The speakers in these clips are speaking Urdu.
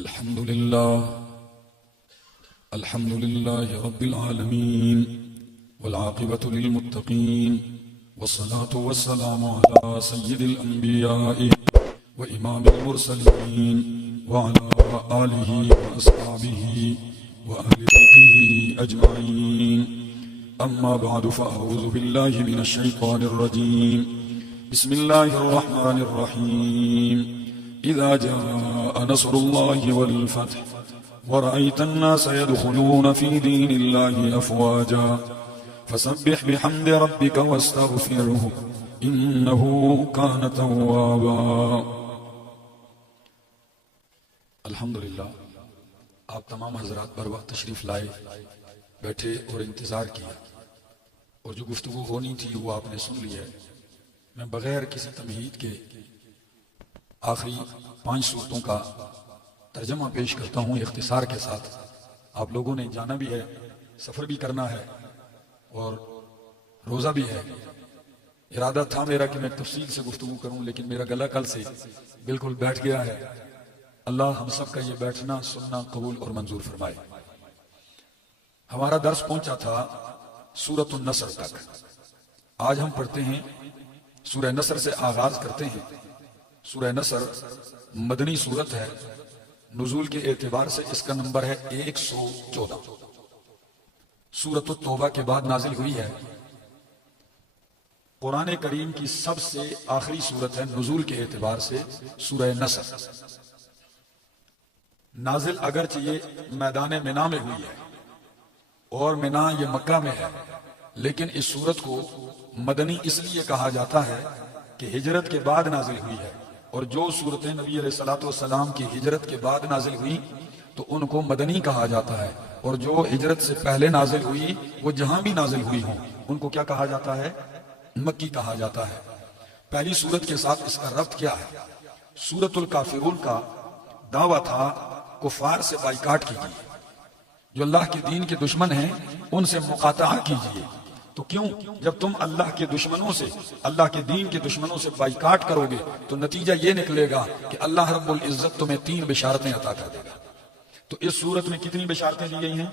الحمد لله رب العالمين والعاقبة للمتقين والصلاة والسلام على سيد الأنبياء وإمام المرسلين وعلى آله وأصحابه وأهل بيته أجمعين. أما بعد فأعوذ بالله من الشيطان الرجيم. بسم الله الرحمن الرحيم. إذا جاء نصر الله والفتح ورأيت الناس يدخلون في دين الله أفواجا فسبح بحمد ربك واستغفره إنه كان توابا. الحمدللہ آپ تمام حضرات بر وقت تشریف لائے، بیٹھے اور انتظار کیا، اور جو گفتگو ہونی تھی وہ آپ نے سن لی ہے. میں بغیر کسی تمہید کے آخری 5 صورتوں کا ترجمہ پیش کرتا ہوں اختصار کے ساتھ. آپ لوگوں نے جانا بھی ہے، سفر بھی کرنا ہے اور روزہ بھی ہے. ارادہ تھا میرا کہ میں تفصیل سے گفتگو کروں، لیکن میرا گلا کل سے بالکل بیٹھ گیا ہے. اللہ ہم سب کا یہ بیٹھنا سننا قبول اور منظور فرمائے. ہمارا درس پہنچا تھا سورۃ النصر تک. آج ہم پڑھتے ہیں سورہ نصر سے آغاز کرتے ہیں. سورہ نصر مدنی سورت ہے. نزول کے اعتبار سے اس کا نمبر ہے 114. سورۃ التوبہ کے بعد نازل ہوئی ہے. قرآن کریم کی سب سے آخری سورت ہے نزول کے اعتبار سے سورہ نصر. نازل اگرچہ یہ میدان منا میں ہوئی ہے اور منا یہ مکہ میں ہے، لیکن اس سورت کو مدنی اس لیے کہا جاتا ہے کہ ہجرت کے بعد نازل ہوئی ہے. اور جو سورتیں نبی علیہ الصلوۃ والسلام کی ہجرت کے بعد نازل ہوئی تو ان کو مدنی کہا جاتا ہے، اور جو ہجرت سے پہلے نازل ہوئی وہ جہاں بھی نازل ہوئی ہوں ان کو کیا کہا جاتا ہے؟ مکی کہا جاتا ہے. پہلی سورت کے ساتھ اس کا ربط کیا ہے؟ سورۃ الکافرون کا دعویٰ تھا کفار سے بائیکاٹ کیجیے، جو اللہ کے دین کے دشمن ہیں ان سے مقاطعہ کیجیے. تو کیوں؟ جب تم اللہ کے دشمنوں سے، اللہ کے دین کے دشمنوں سے بائیکاٹ کرو گے تو نتیجہ یہ نکلے گا کہ اللہ رب العزت تمہیں 3 بشارتیں عطا کر دے گا. تو اس صورت میں کتنی بشارتیں دی گئی ہیں؟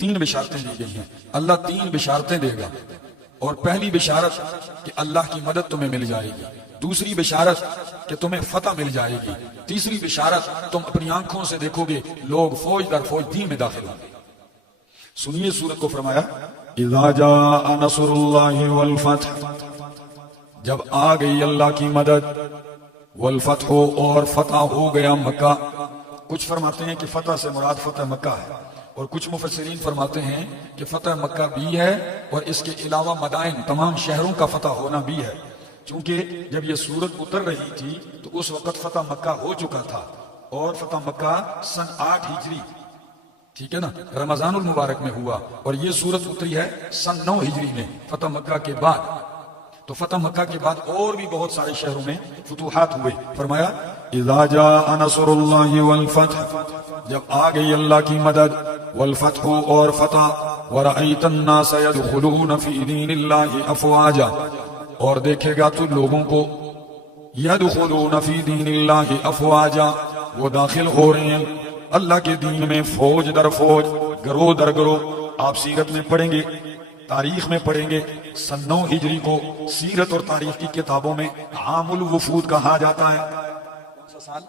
3 بشارتیں دی گئی ہیں. اللہ 3 بشارتیں دے گا. اور پہلی بشارت کہ اللہ کی مدد تمہیں مل جائے گی. دوسری بشارت کہ تمہیں فتح مل جائے گی. تیسری بشارت تم اپنی آنکھوں سے دیکھو گے لوگ فوج در فوج دین میں داخل ہوں گے. سنیے سورت کو. فرمایا اذا جاء نصر اللہ والفتح، جب آ گئی اللہ کی مدد، والفتح اور فتح ہو گیا مکہ. کچھ فرماتے ہیں کہ فتح سے مراد فتح مکہ ہے، اور کچھ مفسرین فرماتے ہیں کہ فتح مکہ بھی ہے اور اس کے علاوہ مدائن تمام شہروں کا فتح ہونا بھی ہے. چونکہ جب یہ سورت اتر رہی تھی تو اس وقت فتح مکہ ہو چکا تھا، اور فتح مکہ سن 8 ہجری، ٹھیک ہے نا، رمضان المبارک میں ہوا، اور یہ سورت اتری ہے سن 9 ہجری میں فتح مکہ کے بعد. تو فتح مکہ کے بعد اور بھی بہت سارے شہروں میں فتوحات ہوئے. فرمایا اذا جاء نصر اللہ والفتح، جب آ گئی اللہ کی مدد، والفتح اور فتح، ورأیت الناس يدخلون فی دین اللہ افواجا، اور دیکھے گا تو لوگوں کو يدخلون فی دین اللہ افواجا، وہ داخل ہو رہے ہیں اللہ کے دین میں فوج در فوج، گروہ در گروہ. آپ سیرت میں پڑھیں گے، تاریخ میں پڑھیں گے، سن 9 ہجری کو سیرت اور تاریخ کی کتابوں میں عام الوفود کہا جاتا ہے. کون سا سال؟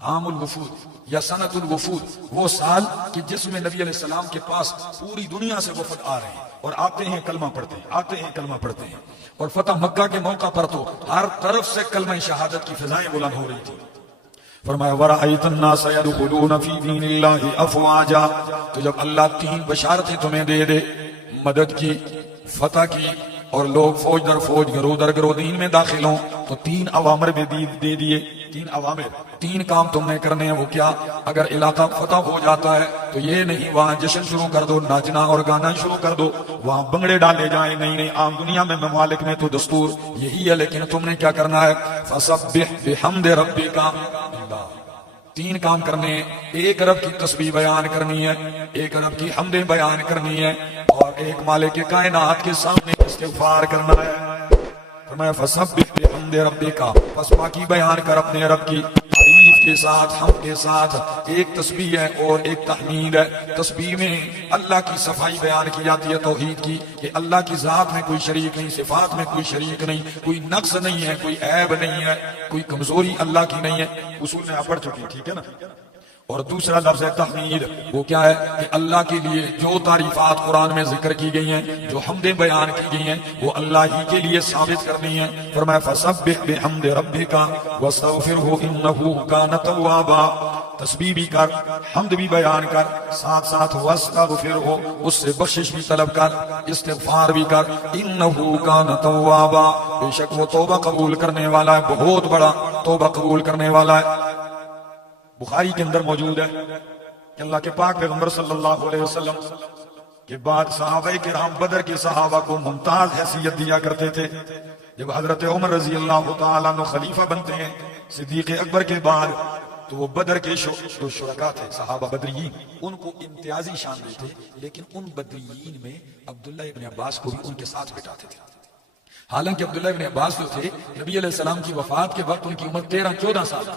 عام الوفود یا سنت الوفود، وہ سال کہ جس میں نبی علیہ السلام کے پاس پوری دنیا سے وفد آ رہے ہیں اور آتے ہیں کلمہ پڑھتے ہیں، آتے ہیں کلمہ پڑھتے ہیں. اور فتح مکہ کے موقع پر تو ہر طرف سے کلمہ شہادت کی فضائیں بلند ہو رہی تھی. فرمایا وَرَأَيْتَ النَّاسَ يَدْخُلُونَ فِي دِينِ اللَّهِ أَفْوَاجًا، تو جب اللہ 3 بشارتیں تمہیں دے دے، مدد کی، فتح کی، اور لوگ فوج در فوج گروہ در گروہ دین میں داخل ہوں، تو 3 اوامر بھی دے دیے. 3 اوامر، 3 کام تم نے کرنے ہیں. وہ کیا؟ اگر علاقہ فتح ہو جاتا ہے تو یہ نہیں وہاں جشن شروع کر دو، ناچنا اور گانا شروع کر دو، وہاں بنگڑے ڈالے جائیں. نہیں، عام دنیا میں ممالک میں تو دستور یہی ہے، لیکن تم نے کیا کرنا ہے؟ فَسَبِّحْ بِحَمْدِ رَبِّكَ. 3 کام کرنے ہیں. 1 رب کی تسبیح بیان کرنی ہے، 1 رب کی حمدیں بیان کرنی ہے، اور 1 مالک کائنات کے سامنے استغفار کرنا ہے. فرمایا فَسَبِّحْ بِحَمْدِ رَبِّكَ، پس پاکی بیان کر اپنے رب کی، تعریف کے ساتھ ہم کے ساتھ ایک تسبیح ہے اور ایک تحمید ہے. تسبیح میں اللہ کی صفائی بیان کی جاتی ہے توحید کی کہ اللہ کی ذات میں کوئی شریک نہیں, صفات میں کوئی شریک نہیں, کوئی نقص نہیں ہے, کوئی عیب نہیں ہے, کوئی کمزوری اللہ کی نہیں ہے. اصول میں آپ پڑھ چکی, ٹھیک ہے نا. اور دوسرا لفظ ہے تحمید, وہ کیا ہے کہ اللہ کے لیے جو تعریفات قرآن میں ذکر کی گئی ہیں, جو حمدیں بیان کی گئی ہیں, وہ اللہ ہی کے لیے ثابت کرنی ہے. فرمایا فسبح بحمد ربک واستغفرہ انہ کان توابا. تسبیح بھی کر, حمد بھی بیان کر, ساتھ ساتھ واستغفرہ, اس سے بخشش بھی طلب کر, استغفار بھی کر. انہ کان توابا, بے شک وہ توبہ قبول کرنے والا ہے, بہت بڑا توبہ قبول کرنے والا ہے. بخاری کے اندر موجود ہے کہ اللہ کے پاک پیغمبر صلی اللہ علیہ وسلم کے بعد صحابہ کرام بدر کے صحابہ کو ممتاز حیثیت دیا کرتے تھے. جب حضرت عمر رضی اللہ تعالیٰ عنہ خلیفہ بنتے ہیں صدیق اکبر کے بعد, تو وہ بدر کے جو شرکاء تھے صحابہ بدریین, ان کو امتیازی شان دیتے, لیکن ان بدریین میں عبداللہ ابن عباس کو بھی ان کے ساتھ بٹھاتے تھے. حالانکہ عبداللہ ابن عباس جو تھے نبی علیہ السلام کی وفات کے وقت ان کی عمر 13-14 سال.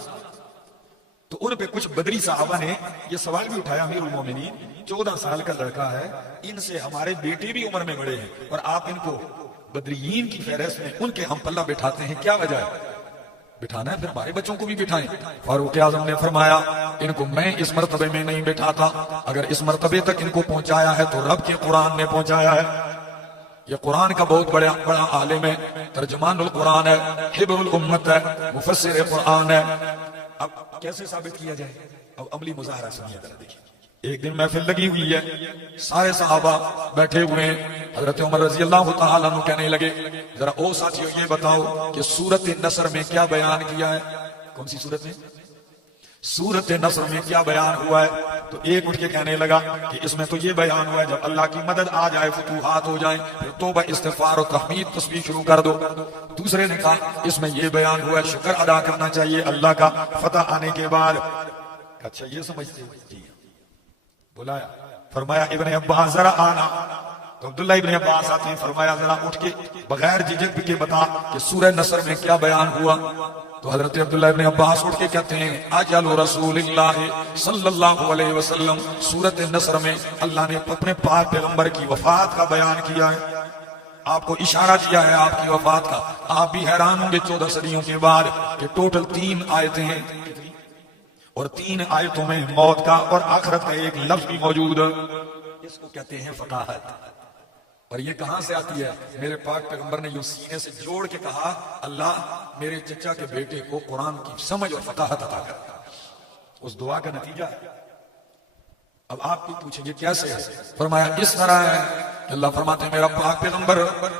تو ان پہ کچھ بدری صحابہ نے یہ سوال بھی اٹھایا, امیر المومنین 14 سال کا لڑکا ہے, ان سے ہمارے بیٹے بھی عمر میں بڑے ہیں, اور آپ ان کو بدریین کی فہرست میں ان کے ہم پلہ بٹھاتے ہیں, کیا وجہ ہے؟ بٹھانا ہے پھر ہمارے بچوں کو بھی بٹھائیں. فاروق اعظم نے فرمایا ان کو میں اس مرتبے میں نہیں بٹھاتا, اگر اس مرتبے تک ان کو پہنچایا ہے تو رب کے قرآن نے پہنچایا ہے. یہ قرآن کا بہت بڑا عالم ہے, ترجمان القرآن ہے, حبر الامت ہے, مفسر قرآن ہے. اب کیسے ثابت کیا جائے؟ اب عملی مظاہرہ سنیے ذرا, دیکھیے. ایک دن محفل لگی ہوئی ہے, سارے صحابہ بیٹھے ہوئے ہیں. حضرت عمر رضی اللہ تعالیٰ عنہ کہنے لگے ذرا او ساتھیو یہ بتاؤ کہ سورۃ النصر میں کیا بیان کیا ہے. کون سی سورت میں؟ سورۃ النصر میں کیا بیان ہوا ہے؟ تو ایک اٹھ کے کہنے لگا کہ اس میں تو یہ بیان ہوا ہے جب اللہ کی مدد آ جائے, فتوحات ہو جائیں, پھر توبہ استغفار و تحمید تسبیح شروع کر دو. دوسرے نے کہا اس میں یہ بیان ہوا ہے شکر ادا کرنا چاہیے اللہ کا فتح آنے کے بعد. اچھا یہ سمجھتے ہو؟ جی. بلایا, فرمایا ابن عباس ذرا آنا. تو عبداللہ ابن عباس آتے ہیں, فرمایا ذرا اٹھ کے بغیر جھجک کے بتا کہ سورہ نصر میں کیا بیان ہوا. تو حضرت عبداللہ ابن عباس اٹھ کے کہتے ہیں اجل رسول اللہ صلی اللہ علیہ وسلم, سورۃ النصر میں اللہ نے اپنے پاک پیغمبر کی وفات کا بیان کیا ہے, آپ کو اشارہ کیا ہے آپ کی وفات کا. آپ بھی حیران ہوں گے 14 صدیوں کے بعد کہ ٹوٹل 3 آیتیں ہیں, اور 3 آیتوں میں موت کا اور آخرت کا ایک لفظ بھی موجود ہے. اس کو کہتے ہیں فتاحت. اور یہ کہاں سے آتی ہے؟ میرے پاک پیغمبر نے یوں سینے سے جوڑ کے کہا اللہ میرے چچا کے بیٹے کو قرآن کی سمجھ اور فتاحت عطا کر. اس دعا کا نتیجہ ہے. اب آپ کو پوچھیں گے کیسے ہے؟ فرمایا اس طرح ہے کہ اللہ فرماتے ہیں میرا پاک پیغمبر,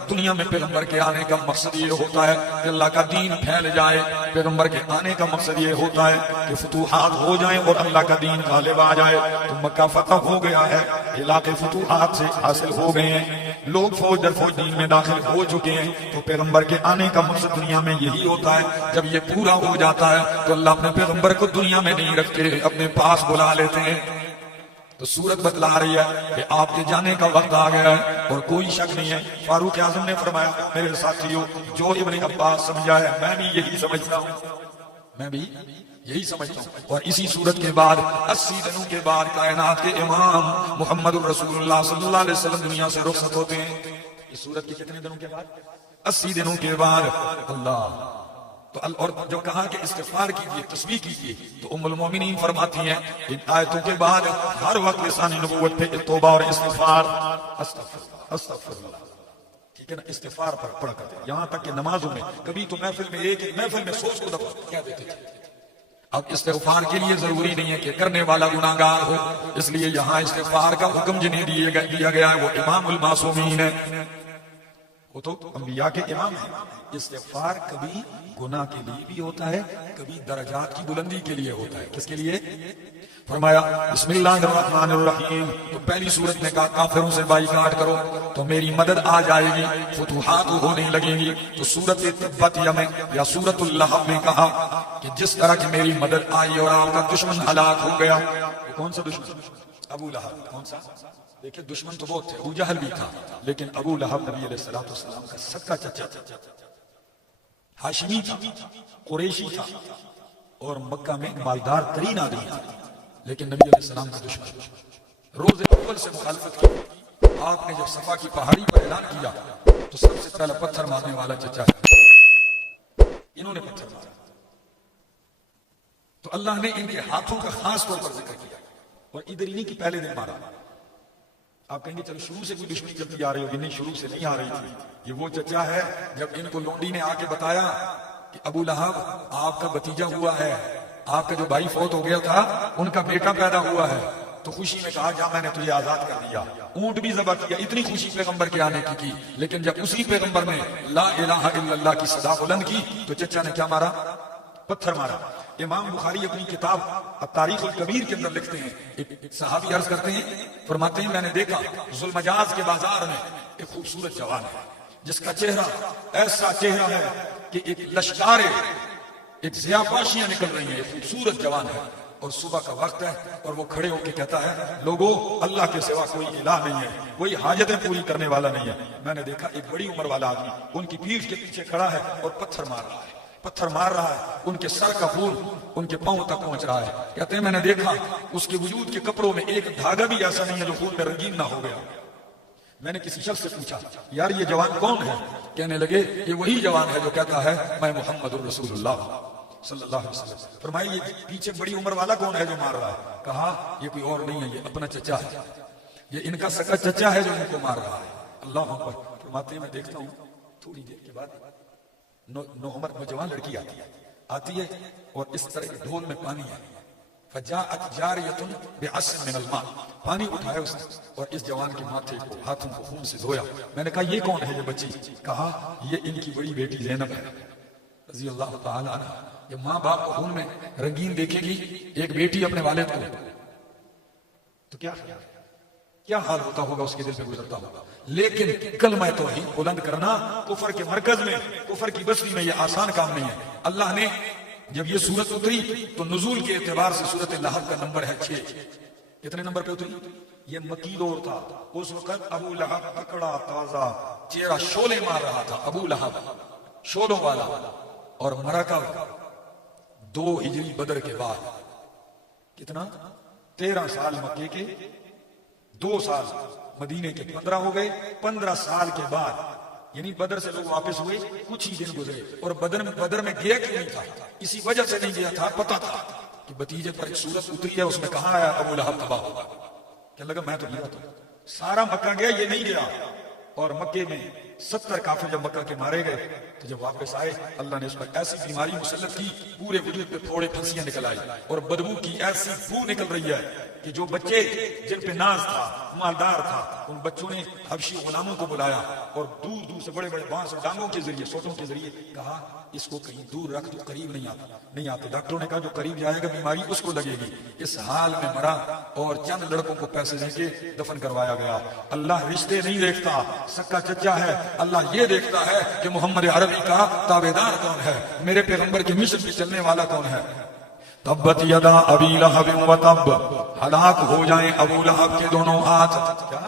دنیا میں پیغمبر کے آنے کا مقصد یہ ہوتا ہے کہ اللہ کا دین پھیل جائے. پیغمبر کے آنے کا مقصد یہ ہوتا ہے کہ فتوحات ہو جائیں اور اللہ کا دین غالب آ جائے. تو مکہ فتح ہو گیا ہے, علاقے فتوحات سے حاصل ہو گئے ہیں, لوگ فوج در فوج دین میں داخل ہو چکے ہیں. تو پیغمبر کے آنے کا مقصد دنیا میں یہی ہوتا ہے. جب یہ پورا ہو جاتا ہے تو اللہ اپنے پیغمبر کو دنیا میں نہیں رکھتے, اپنے پاس بلا لیتے ہیں. تو سورت بتلا رہی ہے کہ آپ کے جانے کا وقت آ گیا ہے, اور کوئی شک نہیں ہے. فاروق اعظم نے فرمایا میرے ساتھیوں جو ابن عباس سمجھا ہے میں بھی یہی سمجھتا ہوں, میں بھی یہی سمجھتا ہوں. اور اسی صورت کے بعد 80 دنوں کے بعد کائنات کے امام محمد الرسول اللہ صلی اللہ علیہ وسلم دنیا سے رخصت ہوتے ہیں. اس صورت کے کتنے دنوں کے بعد؟ 80 دنوں کے بعد. اللہ تو اور جو کہا کہ استغفار کیجیے, تسبیح کیجیے, تو ام المومنین فرماتی ہیں ان آیتوں کے بعد ہر وقت لسان نبوت پہ توبہ اور استغفار, استغفر اللہ, ٹھیک ہے نا, استغفار پر پڑھ کرتے ہیں. یہاں تک کہ نمازوں میں کبھی تو محفل میں ایک محفل میں 100 دفعہ کہہ دیتے تھے. اب استغفار کے لیے ضروری نہیں ہے کہ کرنے والا گناہگار ہو, اس لیے یہاں استغفار کا حکم جنہیں دیا گیا ہے وہ امام المعصومین ہے, وہ تو انبیاء کے امام ہیں. استغفار کبھی گناہ کے لیے بھی ہوتا ہے, کبھی درجات کی بلندی کے لیے ہوتا ہے. کس کے لیے؟ فرمایا بسم اللہ الرحمن الرحیم. تو پہلی صورت نے کہا کافروں سے بائیکاٹ کرو تو میری مدد آ جائے گی, فتوحات ہونے لگیں گی. تو سورت تبت میں یا سورت اللہب میں کہا کہ جس طرح کی میری مدد آئی اور آپ کا دشمن ہلاک ہو گیا. کون سا دشمن؟ ابو لہب. کون سا؟ دیکھیں دشمن تو بہت تھے, ابو جہل بھی تھا, لیکن ابو لہب نبی علیہ السلام کا سکا چچا تھا, ہاشمی تھا, قریشی تھا. اور مکہ میں مالدار ترین آدمی تھا، لیکن نبی علیہ السلام کا دشمن روز اول سے مخالفت کی۔ آپ نے جب صفا کی پہاڑی پر اعلان کیا تو سب سے پہلا پتھر مارنے والا چچا ہے، انہوں نے پتھر مارا۔ تو اللہ نے ان کے ہاتھوں کا خاص طور پر ذکر کیا، اور ادھر ہی نہیں کہ پہلے دن مارا۔ آپ کہیں گے چلو شروع سے کوئی دشمنی چلتی آ رہی ہوگی، نہیں، شروع سے نہیں آ رہی تھی۔ یہ وہ چچا ہے جب ان کو لونڈی نے آ کے بتایا کہ ابو لہب آپ کا بھتیجا ہوا ہے، آپ کا جو بھائی فوت ہو گیا تھا ان کا بیٹا پیدا ہوا ہے، تو خوشی میں کہا جا میں نے تجھے آزاد کر دیا، اونٹ بھی ذبح کیا۔ اتنی خوشی پیغمبر کے آنے کی، لیکن جب اسی پیغمبر نے لا الہ الا اللہ کی صدا بلند کی تو چچا نے کیا مارا؟ پتھر مارا۔ امام بخاری اپنی کتاب التاریخ الکبیر کے اندر لکھتے ہیں، ایک صحابی عرض کرتے ہیں، فرماتے ہیں میں نے دیکھا ذوالمجاز کے بازار میں ایک خوبصورت جوان ہے جس کا چہرہ ایسا چہرہ ہے کہ ایک لشکارے، ایک ضیاءپاشیاں نکل رہی ہیں، ایک خوبصورت جوان ہے، اور صبح کا وقت ہے اور وہ کھڑے ہو کے کہتا ہے لوگوں اللہ کے سوا کوئی الہ نہیں ہے، کوئی حاجتیں پوری کرنے والا نہیں ہے۔ میں نے دیکھا ایک بڑی عمر والا آدمی ان کی پیٹھ کے پیچھے کھڑا ہے اور پتھر مار رہا ہے، پتھر مار رہا ہے، ان کے سر کا خون ان کے پاؤں تک پہنچ رہا ہے۔ کہتے ہیں میں نے دیکھا اس کے وجود کے کپڑوں میں ایک دھاگا بھی ایسا نہیں ہے جو خون میں رنگین نہ ہو گیا۔ میں نے کسی شخص سے پوچھا یار یہ جوان کون ہے؟ کہنے لگے یہ وہی جوان ہے جو کہتا ہے میں محمد الرسول اللہ صلی اللہ علیہ وسلم۔ فرمایا یہ پیچھے بڑی عمر والا کون ہے جو مار رہا ہے؟ کہا یہ کوئی اور نہیں ہے، یہ اپنا چچا ہے، یہ ان کا سگا چچا ہے جو ان کو مار رہا ہے۔ اللہ اکبر۔ فرماتے ہیں میں دیکھتا ہوں تھوڑی دیر کے بعد نوعمر نوجوان لڑکی آتی ہے اور اس طرح کے ڈھول میں پانی ہے، فجاءت جاریۃ بعص من الماء، پانی اٹھایا اس نے اور اس جوان کے ماتھے کو ہاتھوں کو خون سے دھویا۔ میں نے کہا یہ کون ہے یہ بچی؟ کہا یہ ان کی بڑی بیٹی زینب ہے رضی اللہ تعالی عنہ۔ جب ماں باپ کو خون میں رنگین دیکھے گی ایک بیٹی اپنے والد کو تو کیا حال ہوتا ہوگا، اس کے دل سے گزرتا ہوگا۔ لیکن کلمہ توحید بلند کرنا کفر کے مرکز میں، کفر کی بستی میں یہ آسان کام نہیں ہے۔ اللہ نے جب یہ سورت اتری تو نزول کے اعتبار سے سورت لہب کا نمبر ہے 6۔ کتنے نمبر پہ اتری؟ یہ مکی دور تھا، اس وقت ابو لہب تکڑا تازہ چہرہ شولے مار رہا تھا، ابو لہب شولوں والا، اور مرا کب؟ 2 ہجری بدر کے بعد۔ کتنا؟ 13 سال مکے کے، 2 سال مدینے کے، 15 ہو گئے۔ 15 سال کے بعد یعنی بدر سے لوگ واپس ہوئے، کچھ ہی دن گزرے، اور بدر میں گیا کیوں نہیں تھا؟ اسی وجہ سے نہیں گیا تھا، پتا تھا کہ بتیجے پر ایک سورت اتری ہے، اس میں کہا آیا ابو لہب تباہ ہوگا۔ کیا لگا میں تو گیا تھا، سارا مکہ گیا، یہ نہیں گیا۔ اور مکے میں 70 کافر جب مکہ کے مارے گئے تو جب واپس آئے اللہ نے اس پر ایسی بیماری مسلط کی، پورے وجود پہ پھوڑے پھنسیاں نکل آئی اور بدبو کی ایسی بو نکل رہی ہے کہ جو بچے جن پہ ناز تھا، مالدار تھا، ان بچوں نے حبشی غلاموں کو بلایا اور دور دور سے بڑے بڑے بانس اور ڈانگوں کے ذریعے، سوٹوں کے ذریعے کہا اس کو کہیں دور رکھ، تو قریب نہیں آتے۔ ڈاکٹروں نے کہا جو قریب جائے گا بیماری اس کو لگے گی۔ اس حال میں مرا اور چند لڑکوں کو پیسے دے کے دفن کروایا گیا۔ اللہ رشتے نہیں دیکھتا، سکا چچا ہے، اللہ یہ دیکھتا ہے کہ محمد عربی کا تابعدار کون ہے، میرے پیغمبر کے مشن پہ چلنے والا کون ہے۔ تبت یدا ابی لہب و تب، ہلاک ہو جائیں ابو لہب کے دونوں ہاتھ، کیا؟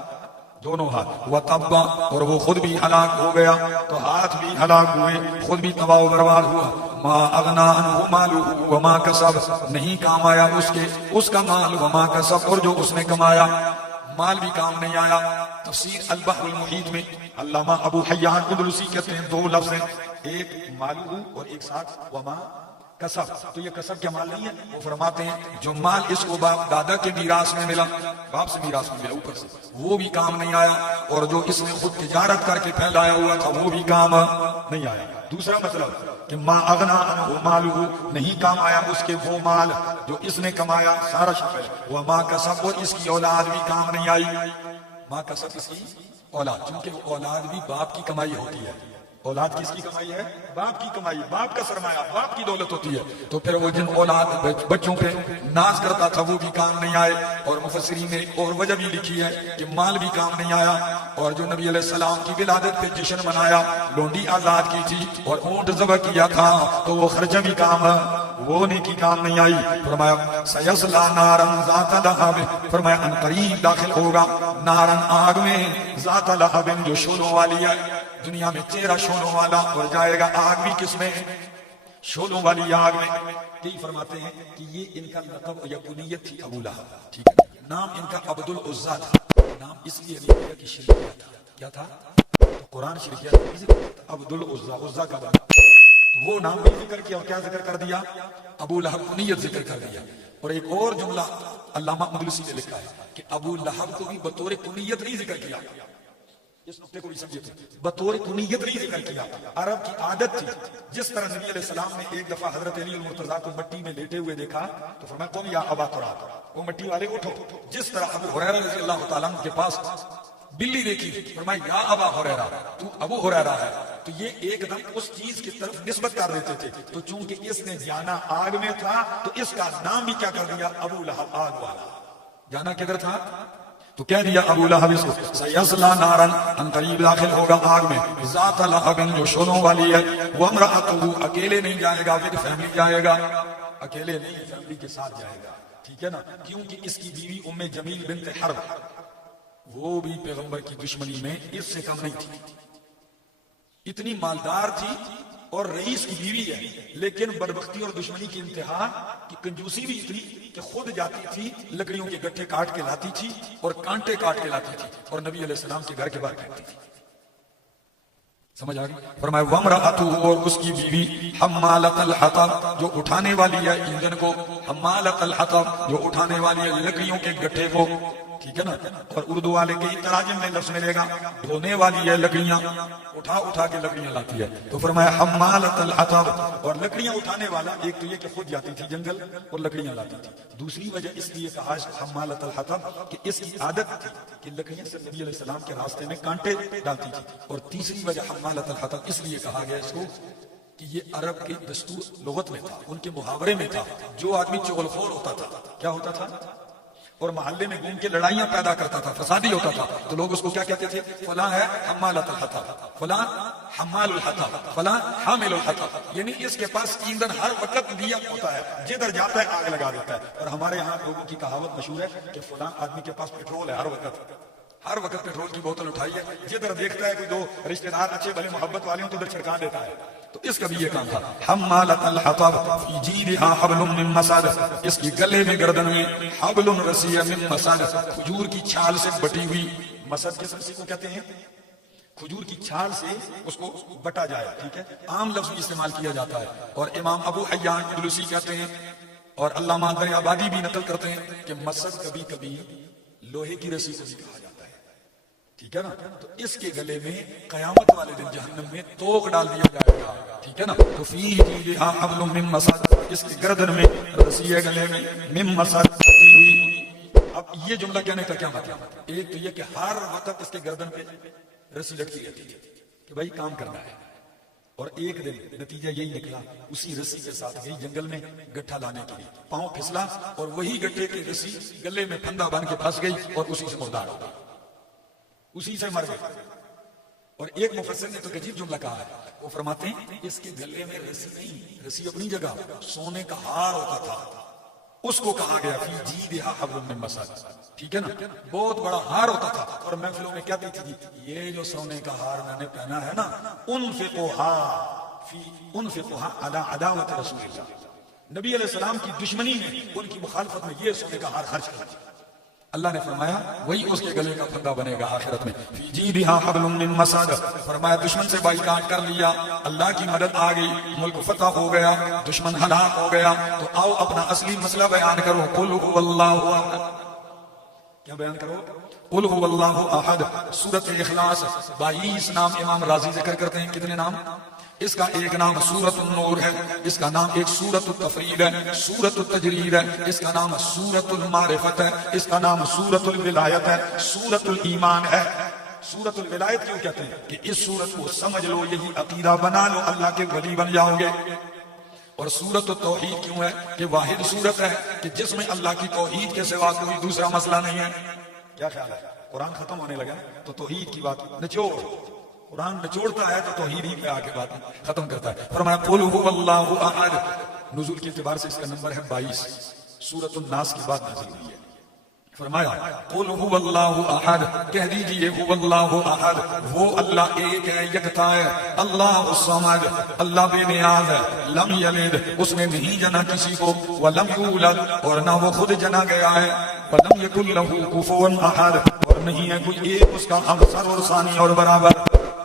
دونوں ہاتھ، و تب، اور وہ خود بھی ہلاک ہو گیا تو ہاتھ بھی ہلاک ہوئے، خود بھی تباہ و برباد ہوا۔ ما اغنا عنہ مالہ وما کسب، نہیں کام آیا اس کا مال، وما کسب، اور جو اس نے کمایا، مال بھی کام نہیں آیا۔ تفسیر البحر المحیط میں علامہ ابو حیان قدرسی کہتے ہیں 2 لفظ ہیں، ایک مالہ اور ایک ساتھ وما کسب۔ تو یہ کسب کیا مال نہیں ہے؟ وہ فرماتے ہیں جو مال اس کو باپ دادا کے میراث میں ملا، باپ سے میراث میں ملا اوپر سے، وہ بھی کام نہیں آیا، اور جو اس نے خود تجارت کر کے پھیلایا ہوا تھا وہ بھی کام نہیں آیا۔ دوسرا مطلب کہ ما اغنا عنہ مالہ، نہیں کام آیا اس کے وہ مال جو اس نے کمایا، سارا شامل، وما کسب، اور اس کی اولاد بھی کام نہیں آئی۔ ما کسب، اس کی اولاد، چونکہ وہ اولاد بھی باپ کی کمائی ہوتی ہے۔ اولاد کس کی کمائی ہے؟ باپ کی کمائی، باپ کا سرمایہ، باپ کی دولت ہوتی ہے۔ تو پھر وہ جن اولاد بچوں پہ ناز کرتا تھا وہ بھی کام نہیں آئے۔ اور مفسرین نے اور وجہ بھی لکھی ہے کہ مال بھی کام نہیں آیا، اور جو نبی علیہ السلام کی ولادت پہ جشن منایا، لونڈی آزاد کی تھی اور اونٹ ذبح کیا تھا، تو وہ خرچہ بھی کام، وہ نیکی کام نہیں آئی۔ فرمایا سیصلی نارا ذات لہب، فرمایا ان قریب داخل ہوگا نارن، آگ میں، ذات لہب، جو شولوں والی ہے، دنیا میں 13 شولوں والا، اور جائے گا آگ بھی کس میں؟ شولوں والی آگ میں. کئی فرماتے ہیں کہ یہ ان کا لقب یا کنیت تھی ابو لہب. ٹھیک ہے, نام ان کا عبد العزیٰ تھا. نام اس لیے نہیں دیا کہ شرکیہ تھا. کیا تھا؟ تو قرآن شرکیہ عبد العزیٰ, عزیٰ کا نام, وہ نام بھی ذکر کیا اور کیا ذکر کر دیا؟ ابو لہب کنیت ذکر کر دیا. اور ایک اور جملہ علامہ مدلسی نے لکھا ہے کہ ابو لہب کو بھی بطور کنیت نہیں ذکر کیا. اس نقطے کو بھی سمجھے تھے, بطور کنیت نہیں ذکر کیا. عرب کی عادت تھی, جس طرح نبی علیہ السلام نے ایک دفعہ حضرت علی المرتضیٰ کو مٹی میں لیٹے ہوئے دیکھا تو فرمایا قم یا ابا تراب, وہ مٹی والے اٹھو. جس طرح ابو ہریرہ رضی اللہ تعالیٰ عنہ کے پاس بلی دیکھی, فرمایا یا ابا ہریرہ, تو ابو ہریرہ ہے. تو یہ ایک دم اس چیز کی طرف نسبت کر دیتے تھے. تو چونکہ اس نے جانا آگ میں تھا تو اس کا نام بھی کیا کر دیا؟ ابو لہب, آگ والا. جانا کدھر تھا تو کہہ دیا ابو لہب اس کو سیصلی نارا, ان قریب داخل ہوگا آگ میں, ذات لہب, جو شولوں والی ہے, وامرأتہ, اکیلے نہیں جائے گا, پھر فیملی جائے گا, اکیلے نہیں فیملی کے ساتھ جائے گا. ٹھیک ہے نا, کیونکہ اس کی بیوی ام جمیل بنت حرب, وہ بھی پیغمبر کی دشمنی میں اس سے کم نہیں تھی. اتنی مالدار تھی اور رئیس کی بیوی ہے, لیکن بدبختی اور دشمنی کی انتہا کی کنجوسی بھی اتنی کہ خود جاتی تھی لکڑیوں کے گٹھے کاٹ کے لاتی تھی اور کانٹے کاٹ کے لاتی تھی اور نبی علیہ السلام کے گھر کے باہر پھینکتی تھی. سمجھ آ گئی؟ فرمایا وامرأتہ, اور اس کی بیوی, حمالۃ الحطب, جو اٹھانے والی ہے ایندھن کو, حمالۃ الحطب, جو اٹھانے والی ہے لکڑیوں کے گٹھے کو. ٹھیک ہے نا, اور اردو والے کے تراجم میں لفظ ملے گا دھونے والی ہے لکڑیاں, اٹھا اٹھا کے لکڑیاں لاتی ہے. تو فرمایا حمالۃ الحطب, اور لکڑیاں اٹھانے والا, ایک تو یہ کہ خود جاتی تھی جنگل اور لکڑیاں لاتی تھی. دوسری وجہ اس لیے کہا حمالۃ الحطب کہ اس کی عادت تھی کہ لکڑیاں سے نبی علیہ السلام کے راستے میں کانٹے ڈالتی تھی. اور تیسری وجہ حمالۃ الحطب اس لیے کہا گیا اس کو کہ یہ عرب کے دستور لغت میں تھا, ان کے محاورے میں تھا. جو آدمی چغل خور ہوتا تھا, کیا ہوتا تھا, اور محلے میں گھوم کے لڑائیاں پیدا کرتا تھا, فسادی ہوتا تھا, تو لوگ اس کو کیا کہتے تھے؟ فلاں ہے حمالۃ الحطب, فلاں حمال الحطب, فلاں حامل الحطب. یعنی اس کے پاس ایندھن ہر وقت دیا ہوتا ہے, جدھر جاتا ہے آگ لگا دیتا ہے. اور ہمارے یہاں لوگوں کی کہاوت مشہور ہے کہ فلاں آدمی کے پاس پیٹرول ہے, ہر وقت پیٹرول کی بوتل اٹھائی ہے, جدھر دیکھتا ہے کوئی دو رشتہ دار اچھے بھلے محبت والے ہوں تو ادھر چھڑکا دیتا ہے. تو اس کا بھی یہ کام تھا. حمالۃ الحطب فی جیدہا حبل من مسد, اس کی گلے میں, گردن میں, حبل رسی من مسد, کھجور کی چھال سے بٹی ہوئی. مسد کس رسی کو کہتے ہیں؟ کھجور کی چھال سے اس کو بٹا جائے. ٹھیک ہے, عام لفظ استعمال کیا جاتا ہے. اور امام ابو حیان مدلسی کہتے ہیں اور علامہ دریابادی بھی نقل کرتے ہیں کہ مسد کبھی کبھی لوہے کی رسی کو بھی کہا جاتا ہے. ٹھیک ہے نا, تو اس کے گلے میں قیامت والے دن جہنم میں توق ڈال دیا جائے گا. ٹھیک ہے نا, تو فی جیدہا حبل من مسد, اس کے گردن میں رسی ہے, گلے میں من مسد بٹی ہوئی. اب یہ جملہ کہنے کا کیا مطلب؟ ایک تو یہ کہ ہر وقت اس کے گردن پہ رسی لگتی رہتی ہے کہ بھائی کام کرنا ہے. اور ایک دن نتیجہ یہی نکلا, اسی رسی کے ساتھ گئی جنگل میں گٹھا لانے کے لیے, پاؤں پھسلا اور وہی گٹھے کی رسی گلے میں پھندا بن کے پھنس گئی اور اسی سے مردار ہو گئی, اسی سے مر گئی. اور ایک مفسر نے تو عجیب جملہ کہا ہے, وہ فرماتے ہیں اس کے گلے میں رسی نہیں, رسی اپنی جگہ سونے کا ہار ہوتا تھا, اس کو کہا گیا فی جیدہا حبل من مسد. ٹھیک ہے نا, بہت بڑا ہار ہوتا تھا. اور محفلوں میں کہتی تھی یہ جو سونے کا ہار میں نے پہنا ہے نا, انفقوہا علی عداوت رسول اللہ, نبی علیہ السلام کی دشمنی میں, ان کی مخالفت میں یہ سونے کا ہار خرچ کر. اللہ نے فرمایا وہی اس کے گلے کا پھندا بنے گا آخرت میں. فی جیدہا حبل من مسد, فرمایا دشمن سے بائیکاٹ کر لیا, اللہ کی مدد آ گئی, ملک فتح ہو گیا, دشمن ہلاک ہو گیا. تو آؤ اپنا اصلی مسئلہ بیان کرو. قل هو اللہ احد, کیا بیان کرو؟ قل هو اللہ احد. سورۃ اخلاص 22 نام امام راضی ذکر کرتے ہیں. کتنے نام؟ اس کا ایک نام سورۃ النور ہے, اس کا نام ایک سورۃ التفرید ہے, سورۃ التجرید ہے, اس کا نام سورۃ المعرفت ہے, اس کا نام سورۃ الولایت ہے, سورۃ الایمان ہے. سورۃ الولایت کیوں کہتے ہیں کہ اس سورت کو سمجھ لو, یہی عقیدہ بنا لو, اللہ کے ولی بن جاؤ گے. اور سورۃ التوحید کیوں ہے کہ واحد سورت ہے کہ جس میں اللہ کی توحید کے سوا کوئی دوسرا مسئلہ نہیں ہے. کیا خیال ہے؟ قرآن ختم ہونے لگا تو توحید کی بات نچوڑ, قرآن نچوڑتا ہے تو توحید ہی پہ آ کے بات ختم کرتا ہے. فرمایا قل هو اللہ احد. نزول کے اعتبار سے اس کا نمبر ہے 22, سورۃ الناس کی بات نازل ہوئی ہے. فرمایا قل هو اللہ احد، کہہ دیجئے هو اللہ احد، وہ اللہ ایک ہے، یکتا ہے، اللہ الصمد، اللہ بے نیاز ہے، لم یلد، اس نے نہیں جنا کسی کو، ولم یولد، اور نہ وہ خود جنا گیا ہے، ولم یکن لہ کفوا احد، اور نہیں ہے کوئی ایک اس کا ہمسر اور ثانی اور برابر۔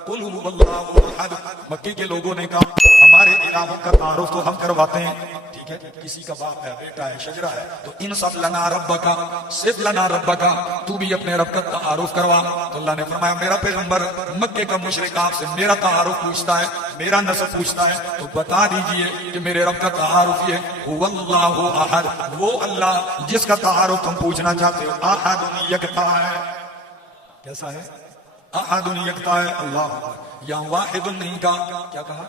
قل هو اللہ احد، مکے کے لوگوں نے کہا ہمارے الہوں کا تعارف تو ہم کرواتے ہیں، ٹھیک ہے، کسی کا باپ ہے، بیٹا ہے، شجرہ ہے، تو ان سب لنا ربکا، صرف لنا ربکا، تو بھی اپنے رب کا تعارف کروا۔ تو اللہ نے فرمایا میرا پیغمبر مکے کا مشرک آپ سے میرا تعارف پوچھتا ہے، میرا نسب پوچھتا ہے، تو بتا دیجئے کہ میرے رب کا تعارف یہ هو اللہ احد، وہ اللہ جس کا تعارف تم پوچھنا چاہتے ہو، احد یکتا ہے۔ کیسا ہے؟ احد یکتا ہے، اللہ، یہاں واحد نہیں کہا، کیا کہا؟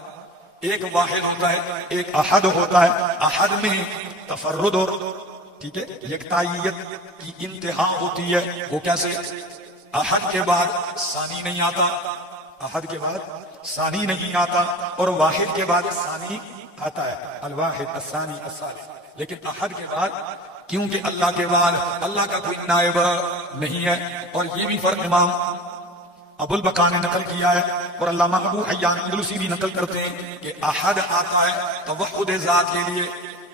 ایک واحد ہوتا ہے، ایک احد ہوتا ہے، احد میں تفرد اور ٹھیک ہے یکتائیت کی انتہا ہوتی ہے، وہ کیسے؟ احد کے بعد ثانی نہیں آتا، احد کے بعد ثانی نہیں آتا، اور واحد کے بعد ثانی آتا ہے، الواحد الثانی الثالث، لیکن احد کے بعد کیونکہ اللہ کے بعد اللہ کا کوئی نائب نہیں ہے۔ اور یہ بھی فرق امام ابو البقاء نے نقل کیا ہے، اور علامہ ابو حیان اندلسی بھی نقل کرتے ہیں کہ احد آتا ہے توحد ذات کے لیے،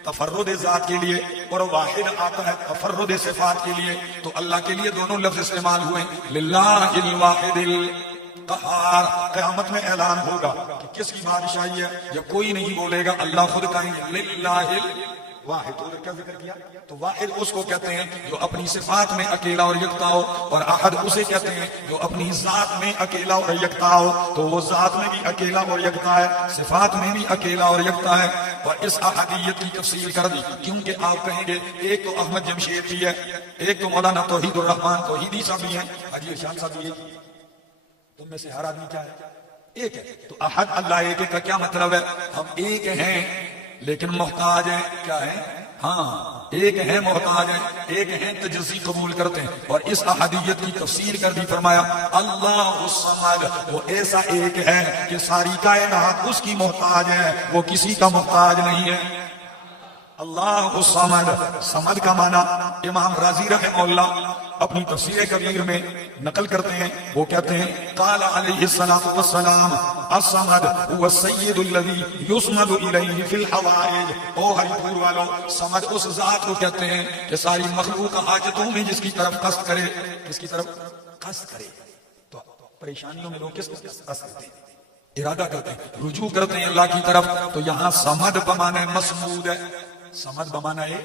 تفرد ذات کے لیے، اور واحد آتا ہے تفرد صفات کے لیے۔ تو اللہ کے لیے دونوں لفظ استعمال ہوئے، للہ الواحد القہار۔ قیامت میں اعلان ہوگا کہ کس کی بادشاہی ہے، جب کوئی نہیں بولے گا اللہ خود کہیں گے للہ واحد۔ کیا ذکر کیا؟ تو واحد اس کو کہتے ہیں جو اپنی صفات میں اکیلا اور یکتا ہو، اور احد اسے کہتے ہیں جو اپنی ذات میں اکیلا اور یکتا ہو۔ تو وہ ذات میں بھی اکیلا اور یکتا ہے، صفات میں بھی اکیلا اور یکتا ہے۔ اور اس احدیت کی تفصیل کر دی، کیونکہ آپ کہیں گے ایک تو احمد جمشید بھی ہے، ایک تو مولانا توحید الرحمان توحیدی صاحب بھی ہیں، حاجی ارشاد صاحب بھی ہے، تم میں سے ہر آدمی کیا ہے؟ ایک ہے۔ تو احد اللہ ایک کا کیا مطلب ہے؟ ہم ایک ہیں لیکن محتاج ہیں، کیا ہے؟ ہاں ایک ہیں محتاج ہیں، ایک ہیں تجزی قبول کرتے ہیں۔ اور اس احدیت کی تفسیر کر دی، فرمایا اللہ الصمد، وہ ایسا ایک ہے کہ ساری کائنات اس کی محتاج ہے، وہ کسی کا محتاج نہیں ہے۔ اللہ الصمد، صمد کا معنی امام رازی رحمہ اللہ اپنی تفسیر کبیر میں نقل کرتے ہیں، وہ کہتے ہیں قال علیہ الصلوۃ والسلام الصمد هو السید الذی یسند الیہ فی الحوائج۔ او ہری پور والو، صمد اس ذات کو کہتے ہیں کہ ساری مخلوق حاجتوں میں جس کی طرف قصد کرے، کس کی طرف قصد کرے۔ تو پریشانیوں میں لوگ کس کو قصد کرتے ہیں؟ ارادہ کرتے ہیں، رجوع کرتے ہیں اللہ کی طرف۔ تو یہاں صمد بمعنی مسمود ہے، صمد بمعنی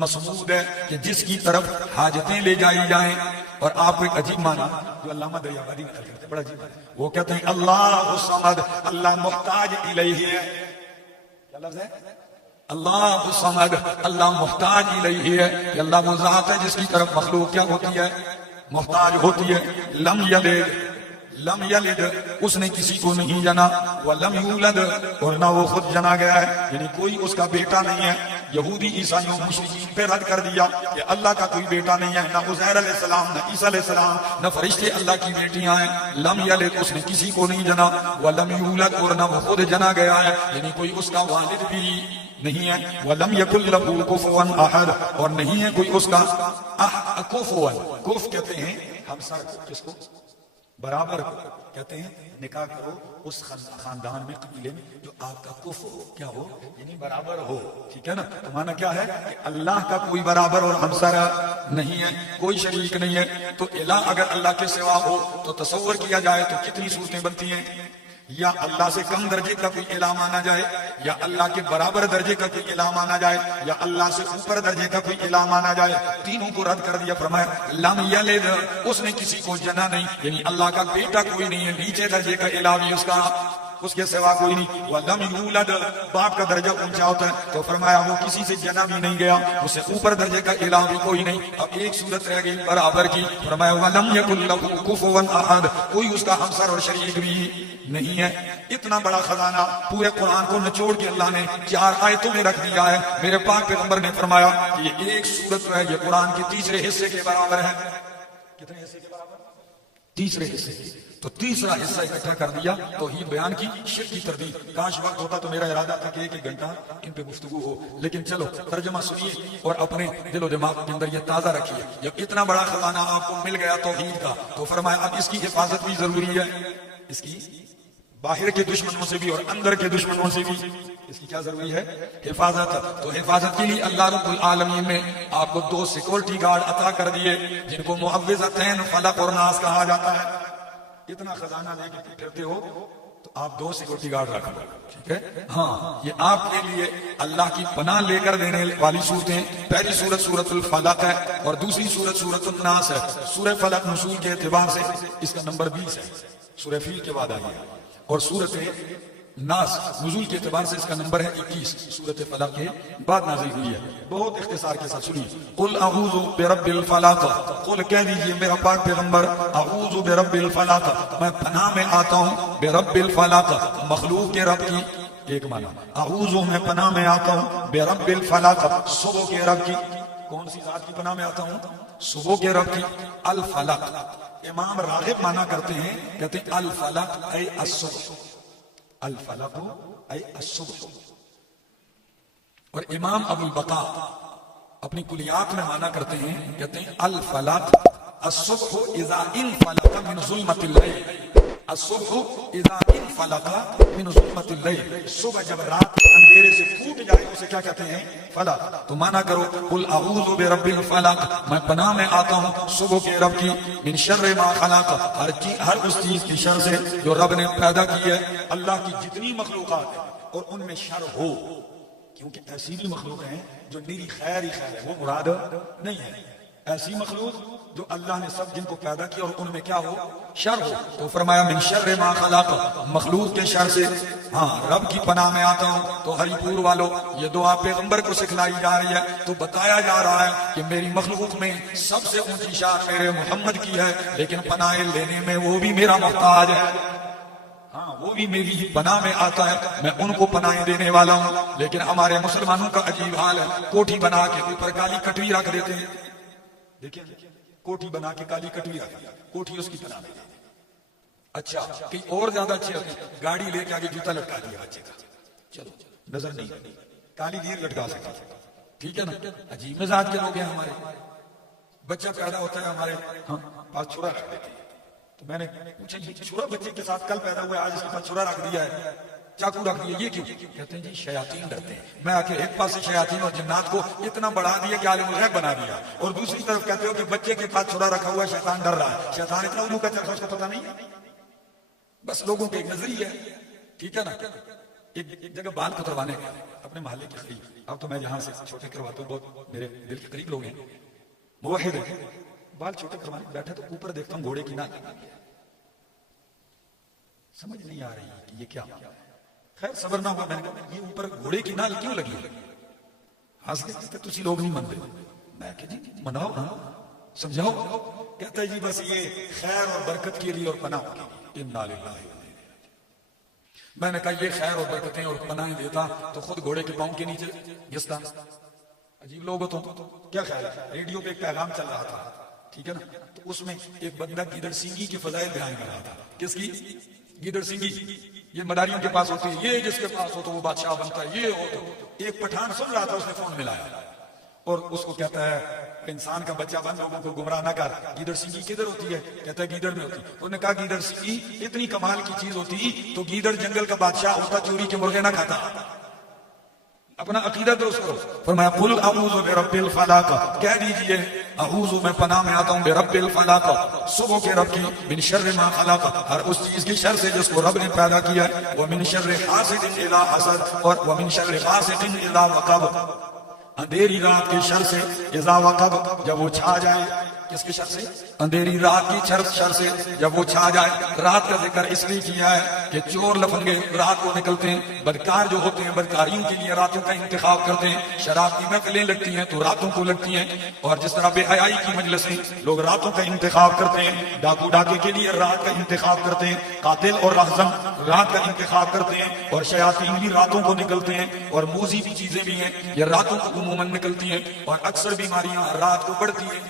مسمود ہے کہ جس کی طرف حاجتیں لے جائی جائیں۔ اور آپ کو ایک عجیب معنی جو علامہ دریابادی نقل کرتے ہیں، بڑا عجیب معنی، وہ کہتے ہیں اللہ الصمد، اللہ محتاج الیہ ہے۔ کیا لفظ ہے؟ اللہ الصمد، اللہ محتاج الیہ ہے، کہ اللہ وہ ذات ہے جس کی طرف مخلوق کیا ہوتی ہے؟ محتاج ہوتی ہے۔ لم یلد، لم یلد، اس نے کسی کو نہیں جنا، ولم یولد، اور نہ وہ خود جنا گیا ہے، یعنی کوئی اس کا بیٹا نہیں ہے۔ یہودی عیسائیوں مشرکین پہ رد کر دیا کہ اللہ کا کوئی بیٹا نہیں ہے، نہ عزیر علیہ السلام، نہ عیسیٰ علیہ السلام، نہ فرشتے اللہ کی بیٹیاں ہیں۔ لم یلد، اس نے کسی کو نہیں جنا، ولم یولد، اور نہ وہ خود جنا گیا ہے، یعنی کوئی اس کا والد بھی نہیں ہے۔ ولم یکن لہ کفوا احد، اور نہیں ہے کوئی اس کا کفوا، کف کہتے ہیں ہمسر، کس کو؟ برابر کہتے ہیں۔ نکاح کرو اس خاندان میں، قبیلے میں جو آپ کا کف ہو، کیا ہو؟ یعنی برابر ہو، ٹھیک ہے نا؟ تو معنی کیا ہے کہ اللہ کا کوئی برابر اور ہمسر نہیں ہے، کوئی شریک نہیں ہے۔ تو الہ اگر اللہ کے سوا ہو تو تصور کیا جائے تو کتنی صورتیں بنتی ہیں؟ یا اللہ سے کم درجے کا کوئی الہ مانا جائے، یا اللہ کے برابر درجے کا کوئی الہ مانا جائے، یا اللہ سے اوپر درجے کا کوئی الہ مانا جائے۔ تینوں کو رد کر دیا، فرمایا لم یلد، اس نے کسی کو جنا نہیں، یعنی اللہ کا بیٹا کوئی نہیں ہے، نیچے درجے کا الہ بھی اس کا، اس کے سوا کوئی نہیں۔ وَلَمْ يُولَدْ، باپ کا درجہ اونچا ہوتا ہے، تو فرمایا وہ کسی سے جنا بھی نہیں گیا، اس سے اوپر درجے کا الہ بھی کوئی نہیں۔ اب ایک صورت رہ گئی برابر کی، فرمایا وَلَمْ يَكُنْ لَهُ كُفُوًا أَحَدٌ، کوئی اس کا ہمسر اور شریک بھی نہیں ہے۔ اتنا بڑا خزانہ پورے قرآن کو نچوڑ کے اللہ نے 4 آیتوں میں رکھ دیا ہے۔ میرے پاک پیغمبر نے فرمایا کہ یہ ایک سورت جو ہے یہ قرآن کے تیسرے حصے کے برابر ہے۔ کتنے حصے کے برابر؟ تیسرے حصے کی، تو تیسرا حصہ اکٹھا کر دیا توحید بیان کی، شرک کی تردید۔ کاش وقت ہوتا تو میرا ارادہ تھا کہ 1 گھنٹہ ان پہ گفتگو ہو، لیکن چلو ترجمہ سنیے اور اپنے دل و دماغ کے اندر یہ تازہ رکھیے۔ جب اتنا بڑا خزانہ آپ کو مل گیا توحید کا، تو فرمایا اب اس کی حفاظت بھی ضروری ہے، اس کی باہر کے دشمنوں سے بھی اور اندر کے دشمنوں سے بھی اس کی کیا ضروری ہے؟ حفاظت۔ تو حفاظت کے لیے اللہ رب العالمین نے آپ کو 2 سیکورٹی گارڈ عطا کر دیے، جن کو معوذتین فلق اور ناس کہا جاتا ہے۔ اتنا خزانہ لے کے پھرتے ہو تو آپ 2 سیکورٹی گارڈ رکھ لو، ٹھیک ہے؟ ہاں، یہ آپ کے لیے اللہ کی پناہ لے کر دینے والی صورتیں، پہلی صورت سورۃ الفلق ہے اور دوسری صورت سورۃ الناس ہے۔ سورہ فلق نزول کے اعتبار سے اس کا نمبر 20 ہے، سورہ فیل کے بعد آئی ہے، اور سورۃ ناس نزول کے اعتبار سے اس کا نمبر ہے 21، سورۃ فلق کے بعد نازل ہوئی ہے۔ بہت اختصار کے ساتھ سنیے، قل اعوذ برب الفلق، قل کہہ دیجئے میرا پاک پیغمبر، اعوذ برب الفلق، میں پناہ میں آتا ہوں برب الفلق، مخلوق کے رب کی ایک معنی، اعوذ میں پناہ میں آتا ہوں برب الفلق، صبح کے رب کی۔ کون سی ذات کی پناہ میں آتا ہوں؟ صبح کے رب کی۔ الفلق، امام راغب معنی کرتے ہیں، کہتے ہیں الفلق اے الصبح، الفلق اے الصبح۔ اور امام ابو البقاء اپنی کلیات میں معنی کرتے ہیں، کہتے ہیں الفلق الصبح اذا انفلق من ظلمت اللیل، الصبح اذا انفلق من ظلمت اللیل، صبح جب رات کے اندھیرے سے پھوٹ جائے اسے کیا کہتے ہیں؟ فلق۔ تو معنی کرو، قل اعوذ برب الفلق، میں پناہ میں آتا ہوں صبح کے رب کی، من شر ما خلق، ہر اس چیز کی شر سے جو رب نے پیدا کی ہے۔ اللہ کی جتنی مخلوقات ہیں اور ان میں شر ہو، کیونکہ ایسی بھی مخلوق ہیں جو میری خیر ہی خیر ہے، وہ مراد نہیں ہے۔ ایسی مخلوق جو اللہ نے سب جن کو پیدا کیا اور ان میں کیا ہو؟ شر ہو۔ تو فرمایا من شر ما خلق، مخلوق کے شر سے ہاں رب کی پناہ میں آتا ہوں۔ تو ہری پور والو، یہ دعا پیغمبر کو سکھلائی جا رہی ہے، تو بتایا جا رہا ہے کہ میری مخلوق میں سب سے اونچی شان میرے محمد کی ہے، لیکن پناہ لینے میں وہ بھی میرا محتاج ہے۔ ہاں، وہ بھی میری ہی پناہ میں آتا ہے، میں ان کو پناہ دینے والا ہوں۔ لیکن ہمارے مسلمانوں کا عجیب حال ہے، کوٹھی بنا کے اوپر کالی کٹوی رکھ دیتے ہیں۔ دیکھیں، کوٹھی بنا کے کالی کٹوی رکھ دیا، کوٹھی اس کی پناہ میں۔ اچھا، کئی اور زیادہ اچھے ہوتے ہیں، گاڑی لے کے آگے جوتا لٹکا دیا بچے کا، چلو نظر نہیں، کالی دیر لٹکا سکتا، ٹھیک ہے نا؟ عجیب مزاج کے لوگ ہیں ہمارے۔ بچہ پیدا ہوتا ہے ہمارے پاس چھڑا رکھ دیتے ہیں، تو میں نے پوچھا یہ چھڑا بچے کے ساتھ کل پیدا ہوا ہے، آج اس کے پاس چھڑا رکھ دیا ہے، چاقو رکھ دیا، یہ کیوں؟ کہتے ہیں جی شیاطین ڈرتے ہیں۔ میں آ کے ایک پاس سے شیاطین اور جنات کو اتنا بڑھا دیا کہ عالم الغیب بنا دیا، اور دوسری طرف کہتے ہو کہ بچے کے پاس چھڑا رکھا ہوا ہے، شیطان ڈر رہا ہے۔ شیطان اتنا علو کا چرخا اس کو پتہ نہیں ہے، بس لوگوں کے ایک نظریہ ہے، ٹھیک ہے نا؟ ایک جگہ بال کتروانے کا اپنے محلے کے قریب، اب تو میں یہاں سے چھوٹے کرواتا ہوں، بہت میرے دل کے قریب لوگ ہیں، موحد ہیں، بال چھوٹے کروانے بیٹھے تو اوپر دیکھتا ہوں گھوڑے کی ناک لگی ہے، سمجھ نہیں آ رہی کہ یہ کیا ہے۔ خیر صبر نہ ہوا، میں نے کہا یہ اوپر گھوڑے کی نال کیوں لگی ہے؟ ہنس کے کہتے تسی لوگ نہیں منتے۔ میں کہ جی مناؤ نا، سمجھاؤ۔ کہتا ہے جی بس یہ خیر اور برکت کے لیے اور پناہ کے لیے۔ انا للہ و انا الیہ راجعون۔ میں نے کہا یہ خیر اور برکتیں اور پناہیں دیتا تو خود گھوڑے کے پاؤں کے نیچے گھستا۔ عجیب لوگ تو کیا خیال ہے؟ ریڈیو پہ ایک پیغام چل رہا تھا، ٹھیک ہے نا؟ تو اس میں ایک بندہ گیدڑ سینگی کے فضائل بیان کر رہا تھا۔ کس کی؟ گیدڑ سینگی، یہ مداریوں کے پاس ہوتی ہے، یہ جس کے پاس ہو تو وہ بادشاہ بنتا ہے، یہ ہو تو۔ ایک پٹھان سن رہا تھا، اس نے فون ملایا اور اس کو کہتا ہے انسان کا بچہ بن لوگوں کو گمراہ نہ کر، گیدڑ سینگی کدھر ہوتی ہے؟ کہتا ہے گیدڑ میں ہوتی ہے۔ انہوں نے کہا گیدڑ سینگی اتنی کمال کی چیز ہوتی تو گیدڑ جنگل کا بادشاہ ہوتا، چوری کے مرغے نہ کھاتا۔ اپنا عقیدہ درست کرو۔ فرمایا قل اعوذ برب الفلق، کہہ دیجئے اعوذ میں پناہ میں آتا ہوں برب الفلق، صبح کے رب کی، من شر ما خلق، ہر اس چیز کی شر سے جس کو رب نے پیدا کیا ہے، ومن شر حاسد اذا حسد، اور ومن شر غاسق اذا وقب، اندھیری رات کی شر سے، اذا وقب جب وہ چھا جائے۔ کس کی شر سے؟ اندھیری رات کی شر سے جب وہ چھا جائے۔ رات کا ذکر اس لیے کیا ہے کہ چور لفنگے رات کو نکلتے ہیں، بدکار جو ہوتے ہیں بدکاریوں کے لیے راتوں کا انتخاب کرتے ہیں، شراب کی محفلیں لگتی ہیں تو راتوں کو لگتی ہیں، اور جس طرح بے حیائی کی مجلسیں لوگ راتوں کا انتخاب کرتے ہیں، ڈاکو ڈاکے کے لیے رات کا انتخاب کرتے ہیں، قاتل اور رہزن رات کا انتخاب کرتے ہیں، اور شیاطین بھی راتوں کو نکلتے ہیں، اور موذی بھی چیزیں بھی ہیں یہ راتوں کو عموماً نکلتی ہیں، اور اکثر بیماریاں رات کو بڑھتی ہیں،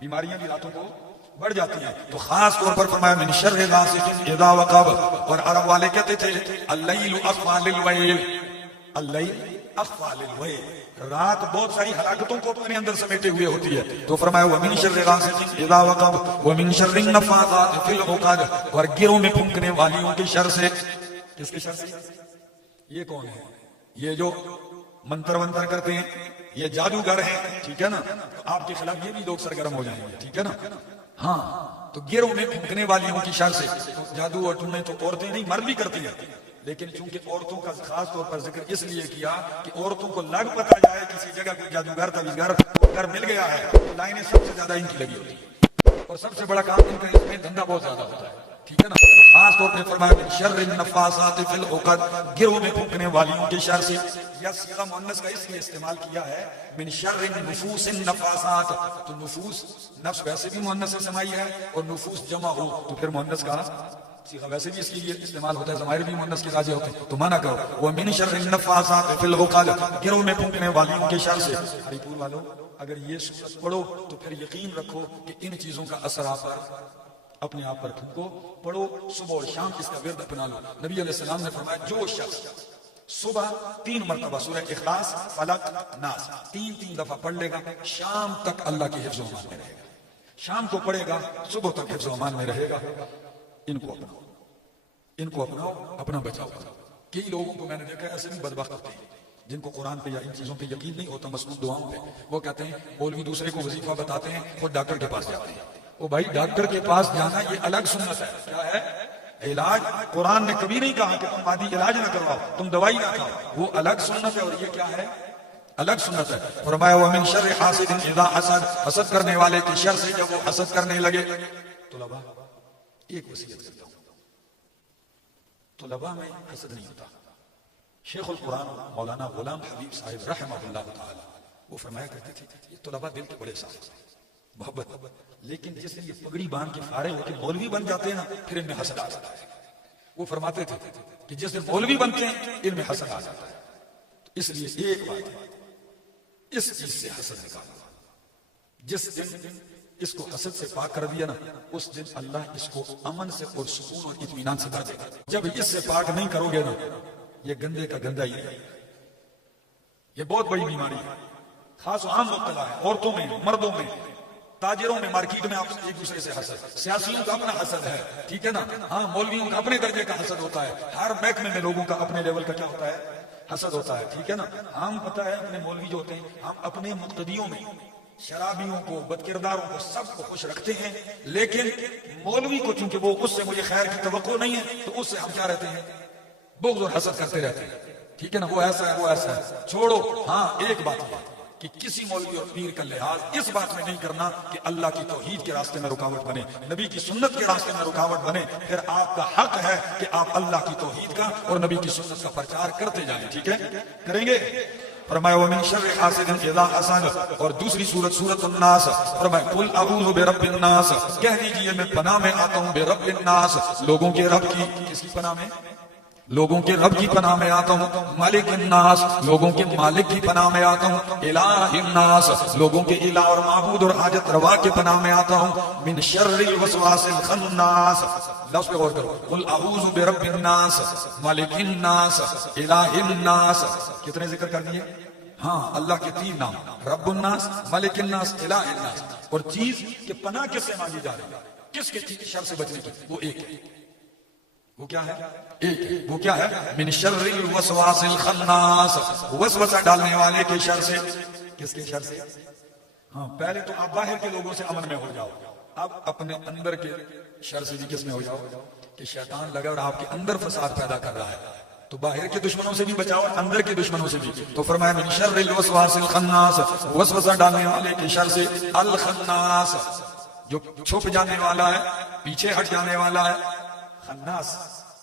بیماریاں بھی راتوں کو بڑھ جاتی ہیں. تو خاص طور پر فرمایا من شر غاسق اذا وقب. اور عرب والے کہتے تھے اللیل اخفی للویل، اللیل اخفی للویل، رات بہت ساری ہلاکتوں کو اپنے اندر سمیٹے ہوئے ہوتی ہے. تو فرمایا ومن شر غاسق اذا وقب ومن شر النفاثات فی العقد، اور گروں میں پھونکنے والیوں کے شر سے. کس کے شر سے؟ یہ کون ہے؟ یہ جو منتر ونتر کرتے ہیں، یہ جادوگر ہیں، ٹھیک ہے نا. تو آپ کے خلاف یہ بھی لوگ سرگرم ہو جائیں گے، ٹھیک ہے نا. ہاں تو گروں میں پھونکنے والیوں کی شر سے. جادو اور ٹونے تو عورتیں نہیں مرد بھی کرتی ہیں، لیکن چونکہ عورتوں کا خاص طور پر ذکر اس لیے کیا کہ عورتوں کو لگ پتا جائے کسی جگہ کوئی جادوگر تعویذگر گھر مل گیا ہے، تو لائنیں سب سے زیادہ ان کی لگی ہوتی ہیں، اور سب سے بڑا کام ان کا اس میں دھندا بہت زیادہ ہوتا ہے، ٹھیک ہے نا. تو خاص طور پہ فرمایا من شر النفاثات فی العقد، گروں میں پھونکنے والیوں کے شر سے. یا صیغہ مؤنث کا اس لیے استعمال کیا ہے من شر النفوس النفاثات. تو نفوس نفس ویسے بھی مؤنث سے سمائی ہے، اور نفوس جمع ہو تو پھر مؤنث کا صیغہ ویسے بھی اس کے لیے استعمال ہوتا ہے، ضمائر بھی مؤنث کے راجع ہوتے ہیں. تو مانا کرو ومن شر النفاثات فی العقد، گروں میں پھونکنے والیوں کے شر سے. ہری پور والوں اگر یہ سورت پڑھو تو پھر یقین رکھو کہ ان چیزوں کا اثر آپ پر اپنے آپ پر پھونکو. پڑھو صبح اور شام اس کا ورد اپنا لو. نبی علیہ السلام نے فرمایا جو شخص صبح 3 مرتبہ سورہ اخلاص فلق ناس 3 دفعہ پڑھ لے گا، شام تک اللہ کے حفظ و امان میں رہے گا. شام کو پڑھے گا، صبح تک حفظ و امان میں رہے گا. ان کو اپناؤ، ان کو اپناؤ، اپنا بچاؤ. کئی لوگوں کو میں نے دیکھا ایسے بھی بدبخت ہوتے ہیں جن کو قرآن پہ یا ان چیزوں پہ یقین نہیں ہوتا، مصنوع دعاؤں پہ. وہ کہتے ہیں مولوی دوسرے کو وظیفہ بتاتے ہیں، خود ڈاکٹر کے پاس جاتے ہیں. او بھائی ڈاکٹر کے پاس جانا یہ الگ سنت ہے. کیا ہے؟ علاج. قرآن نے کبھی نہیں کہا کہ تم مادی علاج نہ کرواؤ، تم دوائی نہ کھاؤ، وہ الگ سنت ہے. اور یہ کیا ہے؟ الگ سنت ہے. فرمایا ومن شر حاسد اذا حسد، حسد کرنے والے کی شر سے جب وہ حسد کرنے لگے. طلباء ایک وصیت کرتا ہوں، طلباء میں حسد نہیں ہوتا. شیخ القرآن مولانا غلام حبیب صاحب رحمہ اللہ تعالی وہ فرمایا کرتے تھے یہ طلباء دل کے بڑے صاف ہیں، محبت. لیکن جس دن یہ پگڑی باندھ کے فارغ ہو کے مولوی بن جاتے ہیں نا، پھر ان میں حسد آ جاتا ہے. وہ فرماتے تھے کہ جس دن مولوی بنتے ہیں ان میں حسد آ جاتا ہے. اس لیے ایک بات ہے، اس چیز سے حسد نکالو. جس دن اس کو حسد سے پاک کر دیا نا، اس دن اللہ اس کو امن سے اور سکون اور اطمینان سے کر دے گا. جب اس سے پاک نہیں کرو گے نا، یہ گندے کا گندا ہی ہے. یہ بہت بڑی بیماری ہے، خاص و عام مبتلا ہے. عورتوں میں، مردوں میں، تاجروں میں، مارکیٹ میں آپ ایک دوسرے سے حسد. سیاسیوں کا اپنا حسد ہے، ٹھیک ہے نا. ہاں مولویوں کا اپنے درجے کا حسد ہوتا ہے. ہر محکمے میں لوگوں کا اپنے لیول کا کیا ہوتا ہے؟ حسد ہوتا ہے، ٹھیک ہے نا. ہم پتہ ہے اپنے مولوی جو ہوتے ہیں، ہم اپنے مقتدیوں میں شرابیوں کو، بد کرداروں کو، سب کو خوش رکھتے ہیں. لیکن مولوی کو چونکہ وہ اس سے مجھے خیر کی توقع نہیں ہے، تو اس سے ہم کیا رہتے ہیں؟ بغض اور حسد کرتے رہتے ہیں، ٹھیک ہے نا. وہ ایسا ہے، وہ ایسا ہے. چھوڑو. ہاں ایک بات ہے کہ کسی مولوی اور پیر کا لحاظ اس بات میں نہیں کرنا کہ اللہ کی توحید کے راستے میں رکاوٹ بنے، نبی کی سنت کے راستے میں رکاوٹ بنے. پھر آپ کا حق ہے کہ آپ اللہ کی توحید کا اور نبی کی سنت کا پرچار کرتے جائیں، ٹھیک ہے. کریں گے. فرمایا ومن شر حاسد اذا حسد. اور دوسری سورت سورۃ الناس، فرمایا قل اعوذ برب الناس، کہہ دیجئے میں پناہ میں آتا ہوں برب الناس، لوگوں کے رب کی. کس کی پناہ میں؟ لوگوں کے رب کی پناہ میں آتا ہوں. مالک الناس، لوگوں کے مالک کی پناہ میں آتا ہوں. الہ الناس، لوگوں کے الہ اور معبود اور حاجت روا کے پناہ میں آتا ہوں. من شر الوسواس الخناس. لفظ پہ غور کرو. قل اعوذ برب الناس، مالک الناس، الہ الناس. کتنے ذکر کر دیے؟ ہاں اللہ کے 3 نام، رب الناس، مالک الناس، الہ الناس. اور چیز کہ پناہ کس سے مانگی جا رہی ہے، کس کے شر سے بچنے کی؟ وہ ایک ہے. وہ کیا ہے؟ ایک. وہ کیا ہے؟ من شر الوسواس الخناس، وسوسہ ڈالنے والے کے شر سے. کس کے شر سے؟ ہاں پہلے تو آپ باہر کے لوگوں سے امن میں ہو جاؤ، اب اپنے اندر کے شر سے بھی کس میں ہو جاؤ کہ شیطان لگا اور آپ کے اندر فساد پیدا کر رہا ہے. تو باہر کے دشمنوں سے بھی بچاؤ، اندر کے دشمنوں سے بھی. تو فرمایا من شر الوسواس الخناس، وسوسہ ڈالنے والے کے شر سے. الخناس، جو چھپ جانے والا ہے، پیچھے ہٹ جانے والا ہے. خناس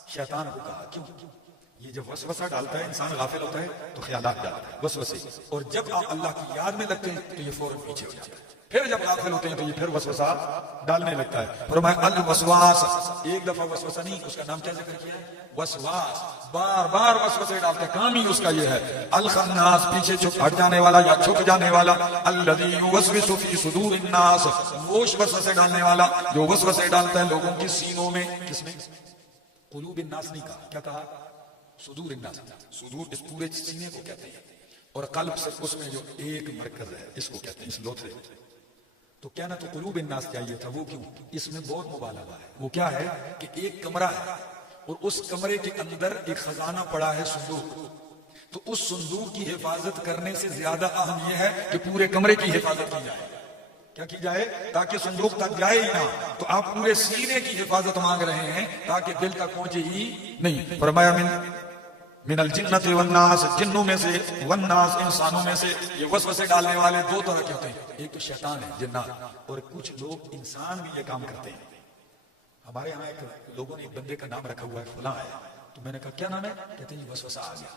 شیطان کو کہا. کیوں؟ یہ جب وسوسہ ڈالتا ہے انسان غافل ہوتا ہے تو خیالات ڈالتا ہے وسوسے، اور جب آپ اللہ کی یاد میں لگتے ہیں تو یہ فوراً پیچھے ہو جاتا ہے. پھر جب غافل ہوتے ہیں تو یہ پھر وسوسہ ڈالنے لگتا ہے. فرمایا الوسواس، ایک دفعہ وسوسہ نہیں، اس کا نام کیا ذکر کیا ہے؟ وسواس. بار بار وسوسے ڈالتے ہیں، کام ہی اس کا یہ ہے. الخناس، پیچھے چھپ ہٹ جانے والا یا چھپ جانے والا. الذی یوسوس فی صدور الناس، وہ وسوسے ڈالنے والا جو وسوسے ڈالتا ہے لوگوں کی سینوں میں. کس میں؟ قلوب الناس نہیں کہا، کیا کہا؟ صدور الناس. صدور اس پورے سینے کو کہتے ہیں، اور قلب سے اس میں جو ایک مرکز ہے اس کو کہتے ہیں، اس لوتھڑے. تو کہنا تو قلوب الناس چاہیے تھا، وہ کیوں؟ اس میں بہت مبالغہ ہے. وہ کیا ہے کہ ایک کمرہ ہے اور اس کمرے کے اندر ایک خزانہ پڑا ہے، صندوق. تو اس صندوق کی حفاظت کرنے سے زیادہ اہم یہ ہے کہ پورے کمرے کی حفاظت کی جائے. کیا کی جائے؟ تاکہ صندوق تک جائے ہی نہ. تو آپ پورے سینے کی حفاظت مانگ رہے ہیں تاکہ دل تک پہنچے ہی نہیں. فرمایا من الجنت والناس، جنوں میں سے، والناس انسانوں میں سے. یہ وسوسے ڈالنے والے دو طرح کے ہوتے ہیں، ایک تو شیطان ہے، جنات، اور کچھ لوگ انسان بھی یہ کام کرتے ہیں. ہمارے یہاں ایک لوگوں نے ایک بندے کا نام رکھا ہوا ہے، فلاں ہے. تو میں نے کہا کیا نام ہے؟ کہتے ہیں وسوسہ آ گیا.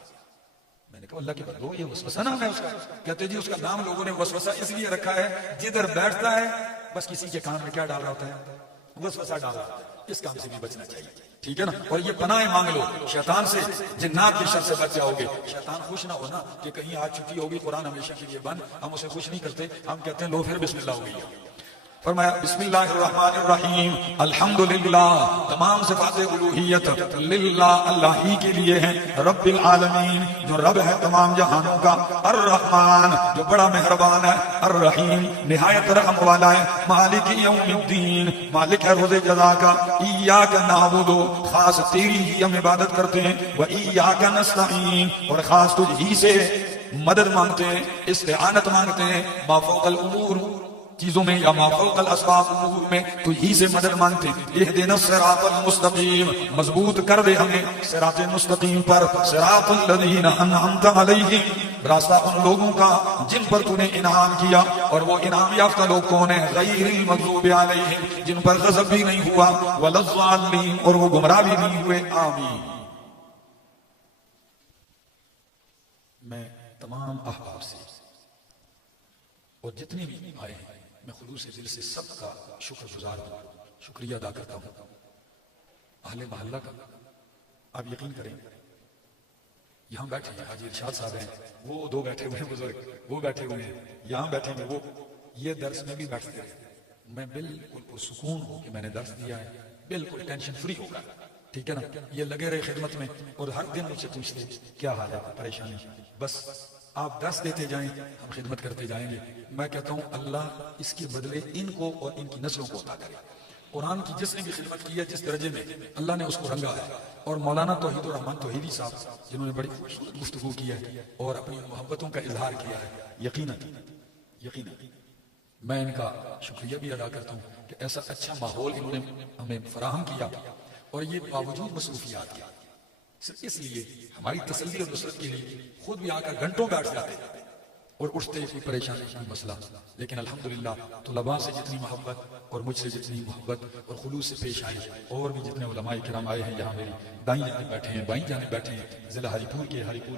میں نے کہا اللہ کے بندو یہ وسوسہ نام ہے اس کا؟ کہتے جی اس کا نام لوگوں نے وسوسہ اس لیے رکھا ہے، جدھر بیٹھتا ہے بس کسی کے کان میں کیا ڈال رہا ہوتا ہے؟ وسوسہ ڈال رہا ہوتا ہے. اس کام سے بھی بچنا چاہیے، ٹھیک ہے نا. اور یہ پناہ مانگ لو شیطان سے، جنات کی شر سے بچ جاؤ گے. شیطان خوش نہ ہونا کہ کہیں آج چھٹی ہوگی، قرآن ہمیشہ کے لیے بند. ہم اسے خوش نہیں کرتے، ہم کہتے ہیں لو پھر بسم اللہ ہوگی. فرمایا بسم اللہ الرحمن الرحیم. الحمدللہ، تمام صفات الوہیت للہ، اللہ ہی کے لیے ہیں. رب العالمین، جو رب ہے تمام جہانوں کا. الرحمن، جو بڑا مہربان ہے. الرحیم، نہایت رحم والا ہے. مالک یوم الدین، مالک ہے روز جزا کا. ایاک نعبد، خاص تیری ہی ہم عبادت کرتے ہیں. و ایاک نستعین، اور خاص تجھ ہی سے مدد مانگتے ہیں، استعانت مانگتے ہیں. ما فوق الامور، چیزوں میں، یا ما فوق الاسباب، امور میں تو ہی سے مدد مانگتے. اہدنا الصراط المستقیم، مضبوط کر دے ہمیں صراط مستقیم پر. صراط الذین انعمت علیہم، راستہ ان لوگوں کا جن پر تو نے انعام کیا. اور وہ انعام یافتہ لوگ کون ہیں؟ غیر المغضوب علیہم، جن پر غضب بھی نہیں ہوا. ولا الضالین، اور وہ گمراہ بھی نہیں ہوئے. آمین. میں تمام احباب سے اور جتنے بھی آئے ہیں، میں خلوص دل سے سب کا شکر گزار ہوں، شکریہ ادا کرتا ہوں. اہل محلہ کا آپ یقین کریں، یہاں بیٹھے ہیں حاجی ارشاد صاحب ہیں، وہ دو بیٹھے ہوئے ہیں بزرگ، وہ بیٹھے ہوئے ہیں، یہاں بیٹھے ہیں وہ. یہ درس میں بھی بیٹھتے ہیں، میں بالکل پرسکون ہوں کہ میں نے درس دیا ہے، بالکل ٹینشن فری ہوگا، ٹھیک ہے نا. یہ لگے رہے خدمت میں، اور ہر دن مجھ سے پوچھتے کیا حال ہے، پریشانی. بس آپ درس دیتے جائیں، ہم خدمت کرتے جائیں گے. میں کہتا ہوں اللہ اس کے بدلے ان کو اور ان کی نسلوں کو عطا کرے. قرآن کی جس نے بھی خدمت کی ہے، جس درجے میں، اللہ نے اس کو رنگا ہے. اور مولانا توحید الرحمان توحیدی صاحب جنہوں نے بڑی خوبصورت گفتگو کی ہے اور اپنی محبتوں کا اظہار کیا ہے، یقیناً میں ان کا شکریہ بھی ادا کرتا ہوں کہ ایسا اچھا ماحول انہوں نے ہمیں فراہم کیا. اور یہ باوجود مصروفیات کے، صرف اس لیے ہماری تسلی اور نصرت کے لیے خود بھی آ کر گھنٹوں بیٹھ جاتے اور اٹھتے کوئی پریشانی کوئی مسئلہ. لیکن الحمدللہ طلباء سے جتنی محبت اور مجھ سے جتنی محبت اور خلوص سے پیش آئی، اور بھی جتنے علماء کرام آئے ہیں یہاں، میری دائیں جانے بیٹھے ہیں، بائیں جانے بیٹھے ہیں، ضلع ہری پور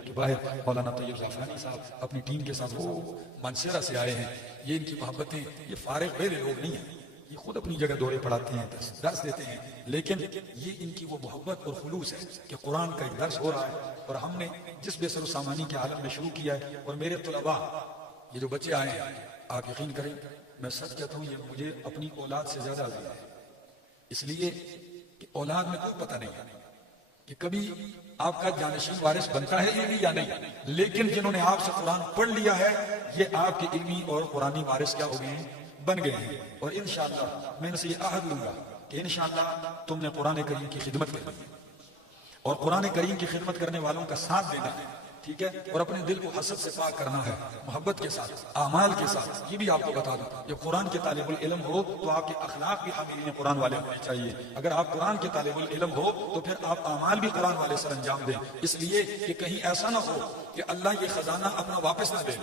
کے باہر مولانا طیب زعفرانی صاحب اپنی ٹیم کے ساتھ وہ مانسیرہ سے آئے ہیں. یہ ان کی محبتیں، یہ فارغ بیرے لوگ نہیں ہیں، یہ خود اپنی جگہ دورے پڑھاتے ہیں، درس دیتے ہیں، لیکن یہ ان کی وہ محبت اور خلوص ہے کہ قرآن کا ایک درس ہو رہا ہے اور ہم نے جس بے سر و سامانی کے عالم میں شروع کیا ہے. اور میرے طلباء، یہ جو بچے آئے ہیں، آپ یقین کریں، میں سچ کہتا ہوں یہ مجھے اپنی اولاد سے زیادہ عزیز ہے. اس لیے کہ اولاد میں کوئی پتہ نہیں کہ کبھی آپ کا جانشین وارث بنتا ہے یہ یا نہیں، لیکن جنہوں نے آپ سے قرآن پڑھ لیا ہے یہ آپ کے علمی اور قرآنی وارث کیا ہو گئے ہیں؟ بن گئے ہیں. اور انشاءاللہ میں ان سے یہ عہد لوں گا کہ انشاءاللہ تم نے قرآن کریم کی خدمت کرنی ہے اور قرآن کریم کی خدمت کرنے والوں کا ساتھ دینا ہے، ٹھیک ہے. اور اپنے دل کو حسد سے پاک کرنا ہے، محبت کے ساتھ، اعمال کے ساتھ. یہ بھی آپ کو بتا دوں، جب قرآن کے طالب العلم ہو تو آپ کے اخلاق بھی حاملین قرآن والے ہونے چاہیے. اگر آپ قرآن کے طالب العلم ہو تو پھر آپ اعمال بھی قرآن والے سر انجام دیں، اس لیے کہ کہیں ایسا نہ ہو کہ اللہ یہ خزانہ اپنا واپس نہ دے،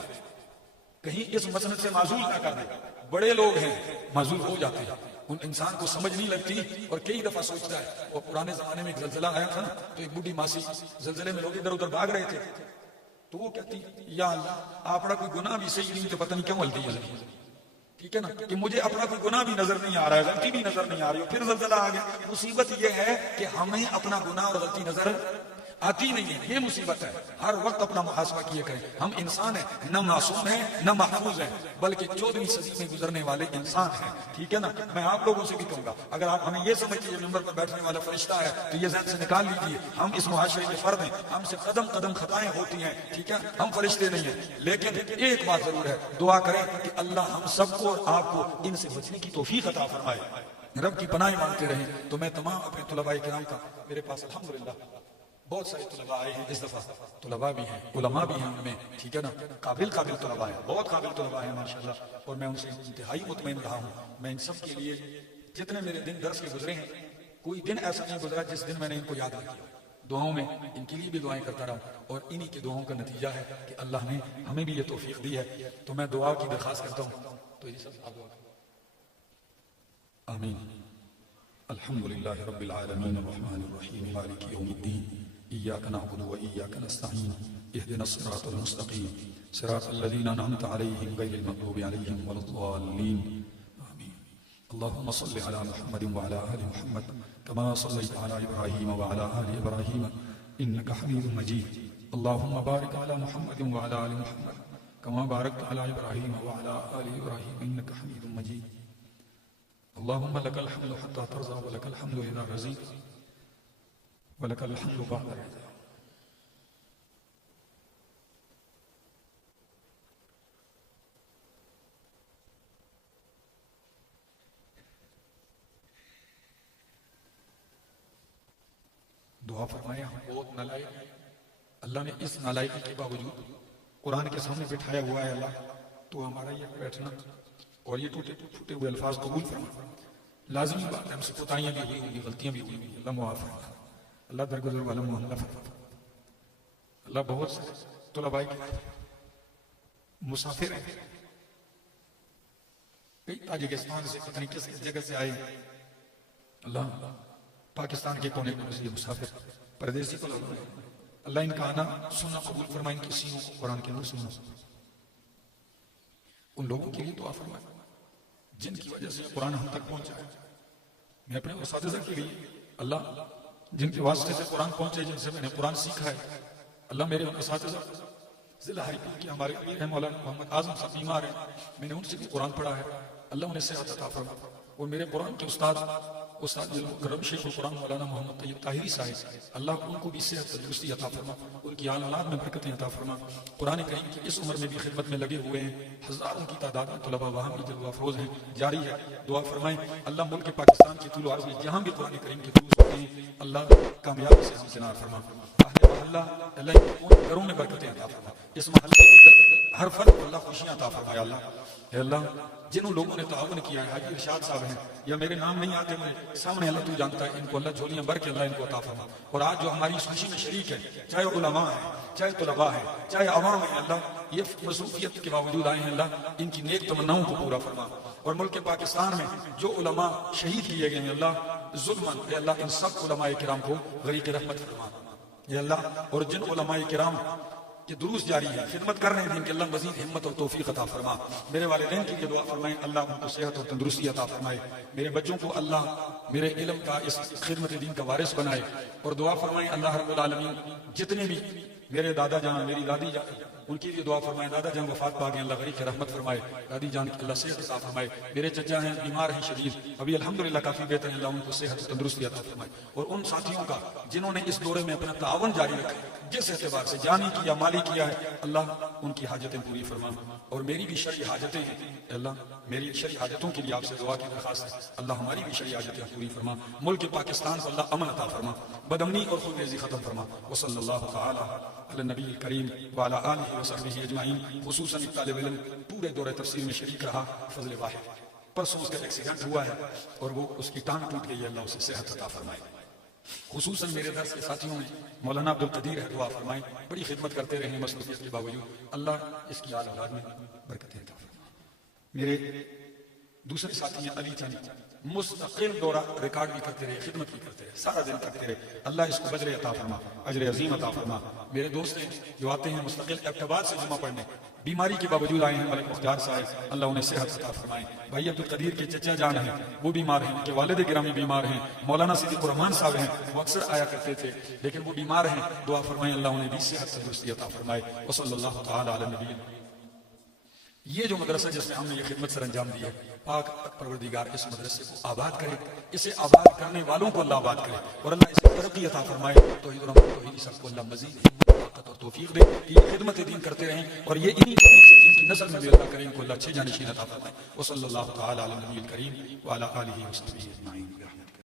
کہیں اس مسند سے معزول نہ کر دے. بڑے لوگ ہیں معزول ہو جاتے ہیں، ان انسان کو سمجھ نہیں لگتی اور کئی دفعہ سوچتا ہے. اور پرانے زمانے میں ایک زلزلہ آیا تھا نا، تو ایک بوڑھی ماسی، زلزلے میں لوگ ادھر ادھر بھاگ رہے تھے، تو وہ کہتی یا اللہ آپ کا کوئی گناہ بھی صحیح نہیں تو پتہ نہیں کیوں ہلتی ہے. ٹھیک ہے نا، کہ مجھے اپنا کوئی گناہ بھی نظر نہیں آ رہا ہے، غلطی بھی نظر نہیں آ رہی ہے، پھر زلزلہ آ گیا۔ مصیبت یہ ہے کہ ہمیں اپنا گناہ اور غلطی نظر آتی نہیں ہے، یہ مصیبت ہے۔ ہر وقت اپنا محاسبہ کیے کریں، ہم انسان ہیں، نہ معصوم ہیں نہ محفوظ ہیں، بلکہ 14ویں صدی میں گزرنے والے انسان ہیں، ٹھیک ہے نا۔ میں آپ لوگوں سے بھی کہوں گا، اگر آپ ہمیں یہ سمجھتے ہیں ممبر پر بیٹھنے والا فرشتہ ہے تو یہ ذہن سے نکال لیجیے، ہم اس معاشرے کے فرد ہیں، ہم سے قدم قدم خطائیں ہوتی ہیں، ٹھیک ہے، ہم فرشتے نہیں ہیں، لیکن ایک بات ضرور ہے، دعا کریں کہ اللہ ہم سب کو اور آپ کو ان سے بچنے کی توفیق عطا فرمائے، رب کی پناہ مانگتے رہیں۔ تو میں تمام اپنے طلباء کرام کا، میرے پاس الحمدللہ بہت سارے طلباء آئے ہیں اس دفعہ، طلباء بھی ہیں، علماء بھی ہیں ان میں، ٹھیک ہے نا، قابل طلباء ہیں، بہت قابل طلباء ہیں ماشاءاللہ، اور میں ان سے انتہائی مطمئن رہا ہوں۔ میں ان سب کے لیے جتنے میرے دن درس کے گزرے ہیں، کوئی دن ایسا نہیں گزرا جس دن میں نے ان کو یاد نہیں کیا، دعاؤں میں ان کے لیے بھی دعائیں کرتا رہا، اور انہی کے دعاؤں کا نتیجہ ہے کہ اللہ نے ہمیں بھی یہ توفیق دی ہے۔ تو میں دعا کی درخواست کرتا ہوں، تو یہ سب آپ دعا کریں۔ آمین۔ الحمدللہ رب العالمین الرحمن الرحیم مالک یوم الدین إياك نعبد وإياك نستعين اهدنا الصراط المستقيم صراط الذين أنعمت عليهم غير المغضوب عليهم ولا الضالين آمين۔ اللهم صل على محمد وعلى آل محمد كما صليت على إبراهيم وعلى آل إبراهيم إنك حميد مجيد۔ اللهم بارك على محمد وعلى آل محمد كما باركت على إبراهيم وعلى آل إبراهيم إنك حميد مجيد۔ اللهم لك الحمد حتى ترضى ولك الحمد إذا رضيت وَلَكَ الْحَمْدُ بَعْدَ الرِّضَا۔ دعا فرمائے، ہم بہت نالائق ہیں، اللہ نے اس نالائقی کے باوجود قرآن کے سامنے بٹھایا ہوا ہے اللہ، تو ہمارا یہ بیٹھنا اور یہ ٹوٹے پھوٹے ہوئے الفاظ قبول فرما۔ لازمی بات ہے، ہم سے کوتاہیاں بھی ہوئی ہوں گی، غلطیاں بھی ہوئی ہوں گی، اللہ معاف فرما، اللہ درگزر والا معاملہ فرما۔ اللہ بہت سے طلباء کے مسافر ہیں، کئی تاجکستان سے پتہ نہیں کس جگہ سے آئے، اللہ پاکستان کے کونے میں سے مسافر پردیسی طلباء، اللہ ان کا آنا سننا قبول فرمائے، ان کی سینوں کو قرآن کے نور سے نور۔ ان لوگوں کے لیے دعا فرمائے جن کی وجہ سے قرآن ہم تک پہنچا ہے۔ میں اپنے اساتذہ کے لیے، اللہ جن کے واسطے سے قرآن پہنچے، جن سے میں نے قرآن سیکھا ہے، اللہ میرے اساتذہ ضلع ہری پور کے ہمارے امیر ہیں مولانا محمد اعظم صاحب بیمار ہیں، میں نے ان سے بھی قرآن پڑھا ہے، اللہ انہیں صحت عطا فرما۔ اور میرے قرآن کے استاد کرم شیخ القرآن مولانا محمد طیب طاہری صاحب، اللہ ان کو بھی صحت تندرستی عطا فرما، ان کی آل اولاد میں برکتیں عطا فرما۔ قرآن کریم کی اس عمر میں بھی خدمت میں لگے ہوئے ہیں، ہزاروں کی تعداد میں طلباء وہاں بھی جلوہ افروز ہیں، جاری ہے، دعا فرمائیں اللہ ملک پاکستان کی طول و عرض میں جہاں بھی قرآن کریم کے دروس ہوتے ہیں، اللہ کامیابی سے ہم کنار فرما۔ اللہ ان گھروں میں برکتیں عطا فرما، اس محلے کے ہر فرد کو اللہ خوشیاں عطا فرمائے۔ اللہ اے اللہ جنہوں لوگوں نے تعاون کیا ہے، حاجی ارشاد صاحب ہیں یا میرے نام نہیں آتے مجھے سامنے، اللہ تو جانتا ہے، ان کو اللہ جھولیاں بھر کے اللہ ان کو عطا فرما۔ اور آج جو ہماری اس خوشی میں شریک ہے، چاہے علماء ہیں، چاہے طلباء ہیں، چاہے عوام ہیں، اللہ یہ مصروفیت کے باوجود آئے ہیں، اللہ ان کی نیک تمناؤں کو پورا فرما۔ اور ملک پاکستان میں جو علماء شہید کیے گئے ہیں، اللہ ظلماً اے اللہ ان سب علماء کرام کو غریق رحمت فرما اے اللہ۔ اور جن علماء کرام کہ دروس جاری ہے، خدمت کر رہے ہیں دین کے، اللہ مزید ہمت اور توفیق عطا فرما۔ میرے والدین کی دعا فرمائیں اللہ ان کو صحت اور تندرستی عطا فرمائے، میرے بچوں کو اللہ میرے علم کا اس خدمت دین کا وارث بنائے، اور دعا فرمائیں اللہ رب العالمین جتنے بھی میرے دادا جان میری دادی جان ان کی بھی دعا فرمائے، دادا جان وفات پا گئے، اللہ غریق رحمت فرمائے، دادی جان کی اللہ صحت عطا فرمائے، میرے چچا ہیں بیمار ہیں شدید، ابھی الحمدللہ کافی بہتر ہیں، اللہ ان کو صحت اور تندرستی عطا فرمائے۔ اور ان ساتھیوں کا جنہوں نے اس دورے میں اپنا تعاون جاری رکھا، جس اعتبار سے جانی کیا مالی کیا ہے، اللہ ان کی حاجتیں پوری فرما۔ اور میری بھی شرعی حاجتیں ہیں اللہ، میری شرعی حاجتوں کے لیے آپ سے دعا کی درخواست ہے، اللہ ہماری بھی شرعی حاجتیں پوری فرما۔ ملک پاکستان کو اللہ امن عطا فرما، بدامنی اور خود غرضی ختم فرما۔ وصلی اللہ تعالی علی النبی الکریم وعلی آلہ وصحبہ اجمعین۔ خصوصاً ایک طالب علم پورے دورہ تفسیر میں شریک رہا، فضل واحد، پرسوں اس کا ایکسیڈنٹ ہوا ہے اور وہ اس کی ٹانگ ٹوٹ گئی ہے، اللہ اسے صحت عطا فرمائے۔ خصوصاً میرے درس کے ساتھیوں میں مولانا عبدالقدیر ہے، دعا فرمائیں، بڑی خدمت کرتے رہے ہیں مصروفیت کے باوجود، اللہ اس کی آل اولاد میں برکتیں عطا فرمائے۔ میرے دوسرے ساتھی ہیں علی چانی، مستقل دورہ ریکارڈ بھی کرتے رہے، خدمت بھی کرتے رہے، سارا دن کرتے رہے، اللہ اس کو اجر عطا فرما، اجر عظیم عطا فرما۔ میرے دوست ہیں جو آتے ہیں مستقل ایبٹ آباد سے جمعہ پڑھنے، بیماری کے باوجود آئے ہیں ملک مختار صاحب، اللہ انہیں صحت عطا فرمائے۔ بھائی عبد القدیر کے چچا جان ہیں، وہ بیمار ہیں، ان کے والد گرامی بیمار ہیں۔ مولانا صدیق الرحمان صاحب ہیں، وہ اکثر آیا کرتے تھے لیکن وہ بیمار ہیں، دعا فرمائیں اللہ انہیں بھی صحت تندرستی عطا فرمائے۔ وصلی اللہ تعالی علی نبی۔ یہ جو مدرسہ جس میں ہم نے یہ خدمت سر انجام دی ہے، پاک پروردگار اس مدرسے کو آباد کرے، اسے آباد کرنے والوں کو اللہ آباد کرے، اور اللہ اسے ترقی عطا فرمائے۔ توحید اور توحیدی سب کو اللہ مزید ہمت، طاقت اور توفیق دے کہ یہ خدمت دین کرتے رہیں، اور یہ انہی ان کی نسل میں بھی اللہ کرے، ان کو اللہ اچھے جانشین عطا فرمائے۔ وصلی اللہ تعالی علی نبی الکریم وعلی آلہ وصحبہ اجمعین۔